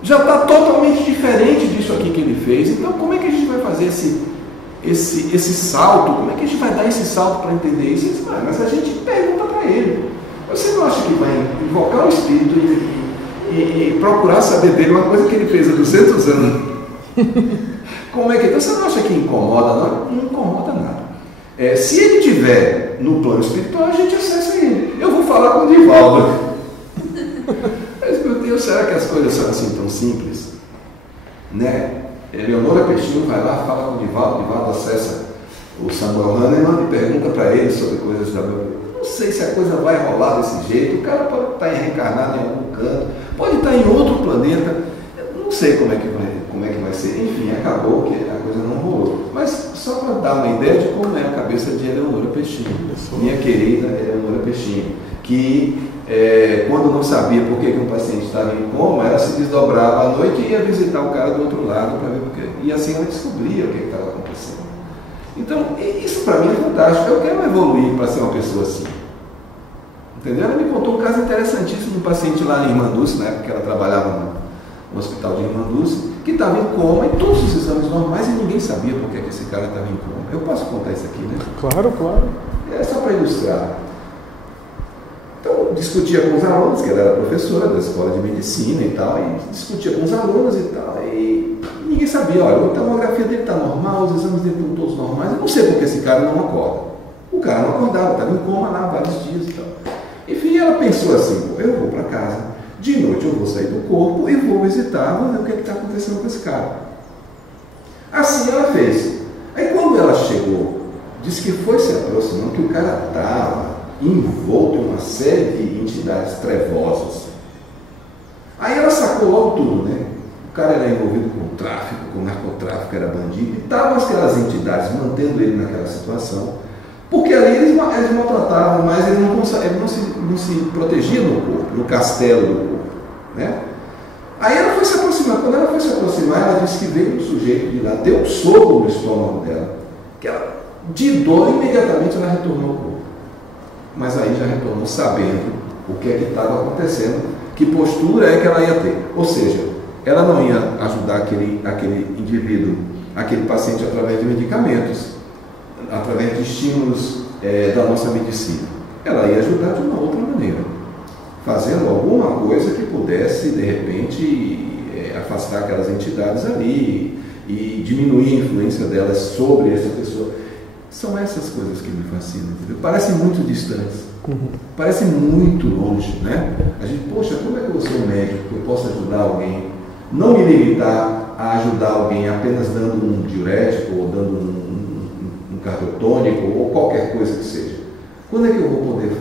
Já está totalmente diferente disso aqui que ele fez. Então, como é que a gente vai fazer esse salto? Como é que a gente vai dar esse salto para entender isso? Ele disse, mas a gente pergunta para ele. Você não acha que vai invocar o espírito e procurar saber dele uma coisa que ele fez há 200 anos? Como é que... Então, você não acha que incomoda? Não incomoda nada. Se ele estiver no plano espiritual, a gente acessa ele. Eu vou falar com o Divaldo. Mas, meu Deus, será que as coisas são assim tão simples? Né? Eleonora Peixinho vai lá, fala com o Divaldo acessa o Samuel Hahnemann e pergunta para ele sobre coisas da meu. Não sei se a coisa vai rolar desse jeito. O cara pode estar reencarnado em algum canto, pode estar em outro planeta. Eu não sei como é que vai ser. Enfim, acabou que a coisa não rolou. Mas só para dar uma ideia de como é a cabeça de Eleonora Peixinho, minha querida Eleonora Peixinho, que quando não sabia por que um paciente estava em coma, ela se desdobrava à noite e ia visitar o cara do outro lado para ver por quê. E assim ela descobria o que estava acontecendo. Então, isso para mim é fantástico. Eu quero evoluir para ser uma pessoa assim. Entendeu? Ela me contou um caso interessantíssimo de um paciente lá em Irmã Dulce, na época que ela trabalhava no hospital de Irmã Dulce, que estava em coma e todos os exames normais e ninguém sabia por que esse cara estava em coma. Eu posso contar isso aqui, né? Claro, claro. É só para ilustrar. Então, discutia com os alunos, que ela era professora da escola de medicina e tal, e discutia com os alunos e tal, e ninguém sabia, olha, a tomografia dele está normal, os exames dele estão todos normais, eu não sei porque esse cara não acorda. O cara não acordava, estava em coma lá vários dias e tal. Enfim, ela pensou assim, eu vou para casa, de noite eu vou sair do corpo e vou visitar, vou ver o que está acontecendo com esse cara. Assim ela fez. Aí quando ela chegou, disse que foi se aproximando, que o cara estava envolto em uma série de entidades trevosas. Aí ela sacou logo tudo, né? O cara era envolvido com tráfico, com narcotráfico, era bandido, e estavam aquelas entidades mantendo ele naquela situação, porque ali eles maltratavam, mas ele não se protegia no corpo, no castelo do corpo, né? Aí ela foi se aproximar. Quando ela foi se aproximar, ela disse que veio um sujeito de lá, deu um soco no estômago dela, que ela, de dor, imediatamente ela retornou ao corpo. Mas aí já retornou sabendo o que é que estava acontecendo, que postura é que ela ia ter. Ou seja, ela não ia ajudar aquele indivíduo, aquele paciente através de medicamentos, através de estímulos da nossa medicina. Ela ia ajudar de uma outra maneira, fazendo alguma coisa que pudesse, de repente, afastar aquelas entidades ali e diminuir a influência delas sobre essa pessoa. São essas coisas que me fascinam, entendeu? Parecem muito distantes, parecem muito longe, né? A gente, poxa, como é que eu sou um médico, que eu posso ajudar alguém? Não me limitar a ajudar alguém apenas dando um diurético ou dando um cardotônico ou qualquer coisa que seja. Quando é que eu vou poder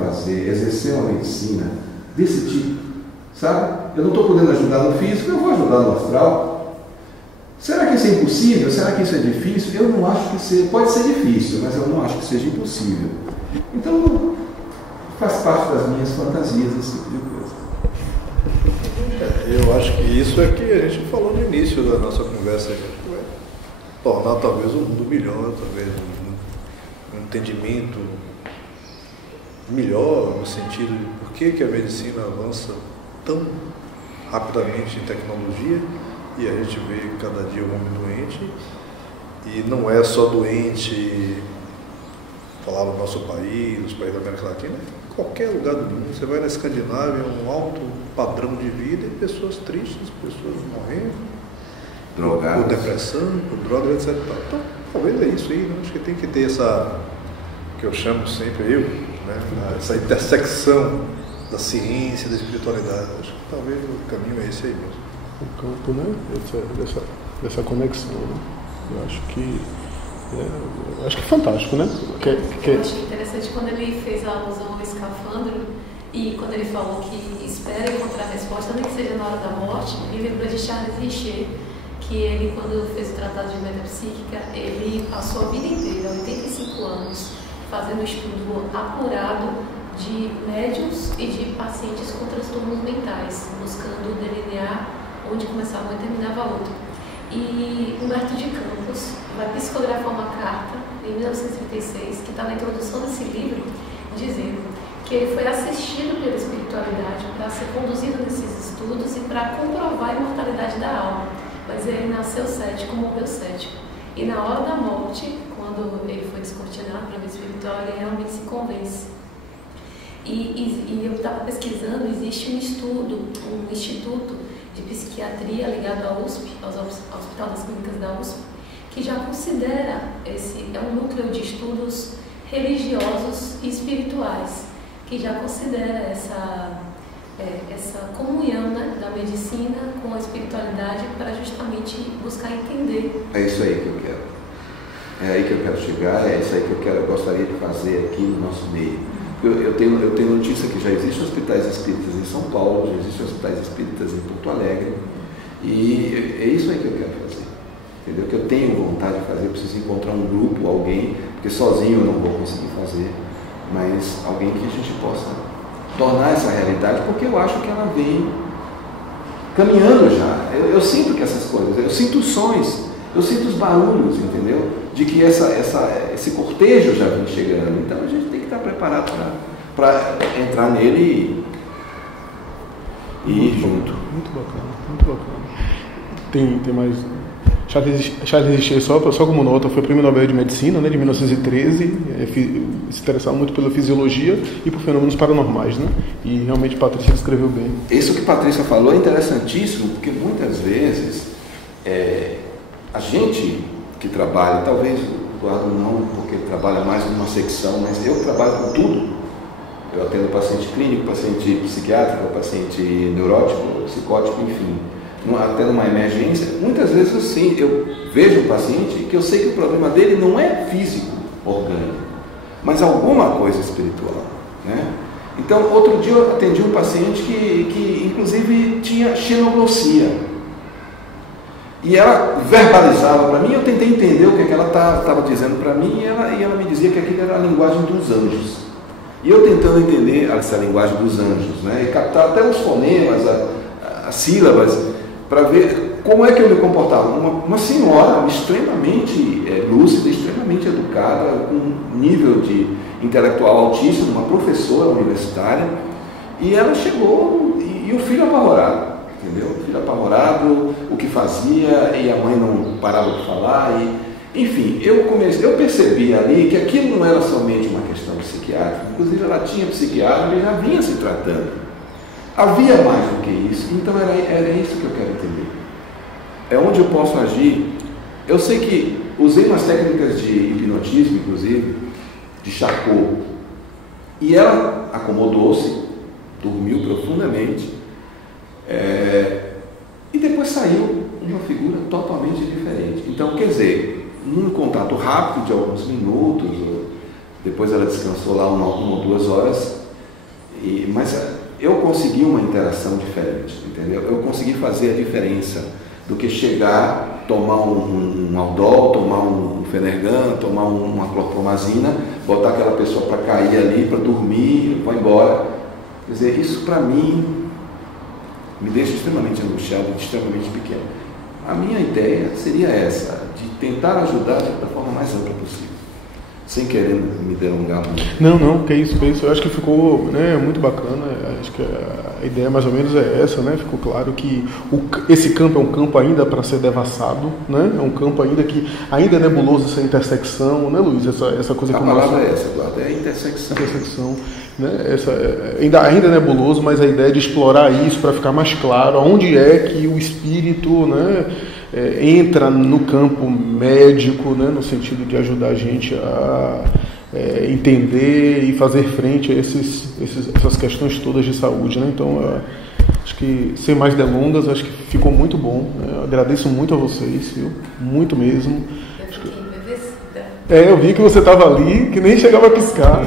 exercer uma medicina desse tipo? Sabe? Eu não estou podendo ajudar no físico, eu vou ajudar no astral. Será que isso é impossível? Será que isso é difícil? Eu não acho que seja. Pode ser difícil, mas eu não acho que seja impossível. Então, faz parte das minhas fantasias esse tipo de coisa. Eu acho que isso é que a gente falou no início da nossa conversa, que vai tornar talvez o mundo melhor, talvez um entendimento melhor no sentido de por que a medicina avança tão rapidamente em tecnologia e a gente vê cada dia um homem doente, e não é só doente, falar no nosso país, nos países da América Latina, em qualquer lugar do mundo. Você vai na Escandinávia, um alto padrão de vida e pessoas tristes, pessoas morrendo, drogadas, por depressão, por drogas, etc. Então, talvez é isso aí, né? Acho que tem que ter essa, que eu chamo sempre essa intersecção da ciência, da espiritualidade. Acho que talvez o caminho é esse aí mesmo. O campo, né? Dessa conexão, né? Eu acho que é fantástico, né? Eu achei interessante quando ele fez a alusão ao escafandro e quando ele falou que espera encontrar a resposta, nem que seja na hora da morte. Ele lembrou de Charles Richer, que ele, quando fez o tratado de metapsíquica, ele passou a vida inteira, 85 anos, fazendo estudo apurado de médiuns e de pacientes com transtornos mentais, buscando delinear onde começava um e terminava outro. E Humberto de Campos vai psicografar uma carta em 1936, que está na introdução desse livro, dizendo que ele foi assistido pela espiritualidade para ser conduzido nesses estudos e para comprovar a imortalidade da alma. Mas ele nasceu cético, morreu cético. E na hora da morte, quando ele foi descortinado pela vida espiritual, ele realmente se convence. E eu estava pesquisando, existe um estudo, um instituto de psiquiatria ligado à USP, ao Hospital das Clínicas da USP, que já considera é um núcleo de estudos religiosos e espirituais, que já considera essa comunhão, né, da medicina com a espiritualidade para justamente buscar entender. É isso aí que eu quero. É aí que eu quero chegar, é isso aí que eu gostaria de fazer aqui no nosso meio. Eu tenho notícia que já existem hospitais espíritas em São Paulo, já existem hospitais espíritas em Porto Alegre, e é isso aí que eu quero fazer. Entendeu? Que eu tenho vontade de fazer, eu preciso encontrar um grupo, alguém, porque sozinho eu não vou conseguir fazer, mas alguém que a gente possa tornar essa realidade, porque eu acho que ela vem caminhando já. Eu sinto que essas coisas, eu sinto os sons, eu sinto os barulhos, entendeu? De que esse cortejo já vem chegando. Então a gente tem que estar preparado para entrar nele e ir junto. Muito bacana, muito bacana. Tem mais... Charles Richer, só como nota, foi Prêmio Nobel de Medicina, né, de 1913, se interessava muito pela fisiologia e por fenômenos paranormais, né? E realmente Patrícia escreveu bem. Isso que Patrícia falou é interessantíssimo, porque muitas vezes a gente que trabalha, talvez o Eduardo não, porque ele trabalha mais numa secção, mas eu trabalho com tudo. Eu atendo paciente clínico, paciente psiquiátrico, paciente neurótico, psicótico, enfim. Até numa emergência, muitas vezes assim, eu vejo um paciente que eu sei que o problema dele não é físico, orgânico, mas alguma coisa espiritual, né? Então, outro dia eu atendi um paciente que inclusive tinha xenoglossia, e ela verbalizava para mim, eu tentei entender o que ela estava dizendo para mim, e ela me dizia que aquilo era a linguagem dos anjos, e eu tentando entender essa linguagem dos anjos, né? E captar até os fonemas, as sílabas, para ver como é que eu me comportava. Uma senhora extremamente lúcida, extremamente educada, com um nível de intelectual altíssimo, uma professora universitária, e ela chegou e o filho apavorado, entendeu? O filho apavorado, o que fazia, e a mãe não parava de falar, enfim, eu percebi ali que aquilo não era somente uma questão psiquiátrica, inclusive ela tinha psiquiatra e já vinha se tratando. Havia mais do que isso, então era isso que eu quero entender. É onde eu posso agir. Eu sei que usei umas técnicas de hipnotismo, inclusive, de Charcot, e ela acomodou-se, dormiu profundamente, e depois saiu uma figura totalmente diferente. Então, quer dizer, num contato rápido de alguns minutos, depois ela descansou lá uma ou 2 horas, mas eu consegui uma interação diferente, entendeu? Eu consegui fazer a diferença do que chegar, tomar um Aldol, tomar um Fenergan, tomar uma clorpromazina, botar aquela pessoa para cair ali, para dormir, vai embora. Quer dizer, isso para mim me deixa extremamente angustiado, extremamente pequeno. A minha ideia seria essa, de tentar ajudar da forma mais ampla possível. Sem querer me delongar muito. Não, que isso. Eu acho que ficou, né, muito bacana. Acho que a ideia mais ou menos é essa, né? Ficou claro que esse campo é um campo ainda para ser devassado, né? É um campo ainda que ainda é nebuloso essa intersecção, né, Luiz? Essa coisa que a palavra é essa, Eduardo, é intersecção. Né? Ainda é nebuloso, mas a ideia de explorar isso para ficar mais claro onde é que o espírito, né, entra no campo médico, né, no sentido de ajudar a gente entender e fazer frente a essas questões todas de saúde, né? Então, acho que, sem mais delongas, acho que ficou muito bom. Eu agradeço muito a vocês, viu? Muito mesmo. Eu fiquei embevecida. Eu vi que você estava ali, que nem chegava a piscar.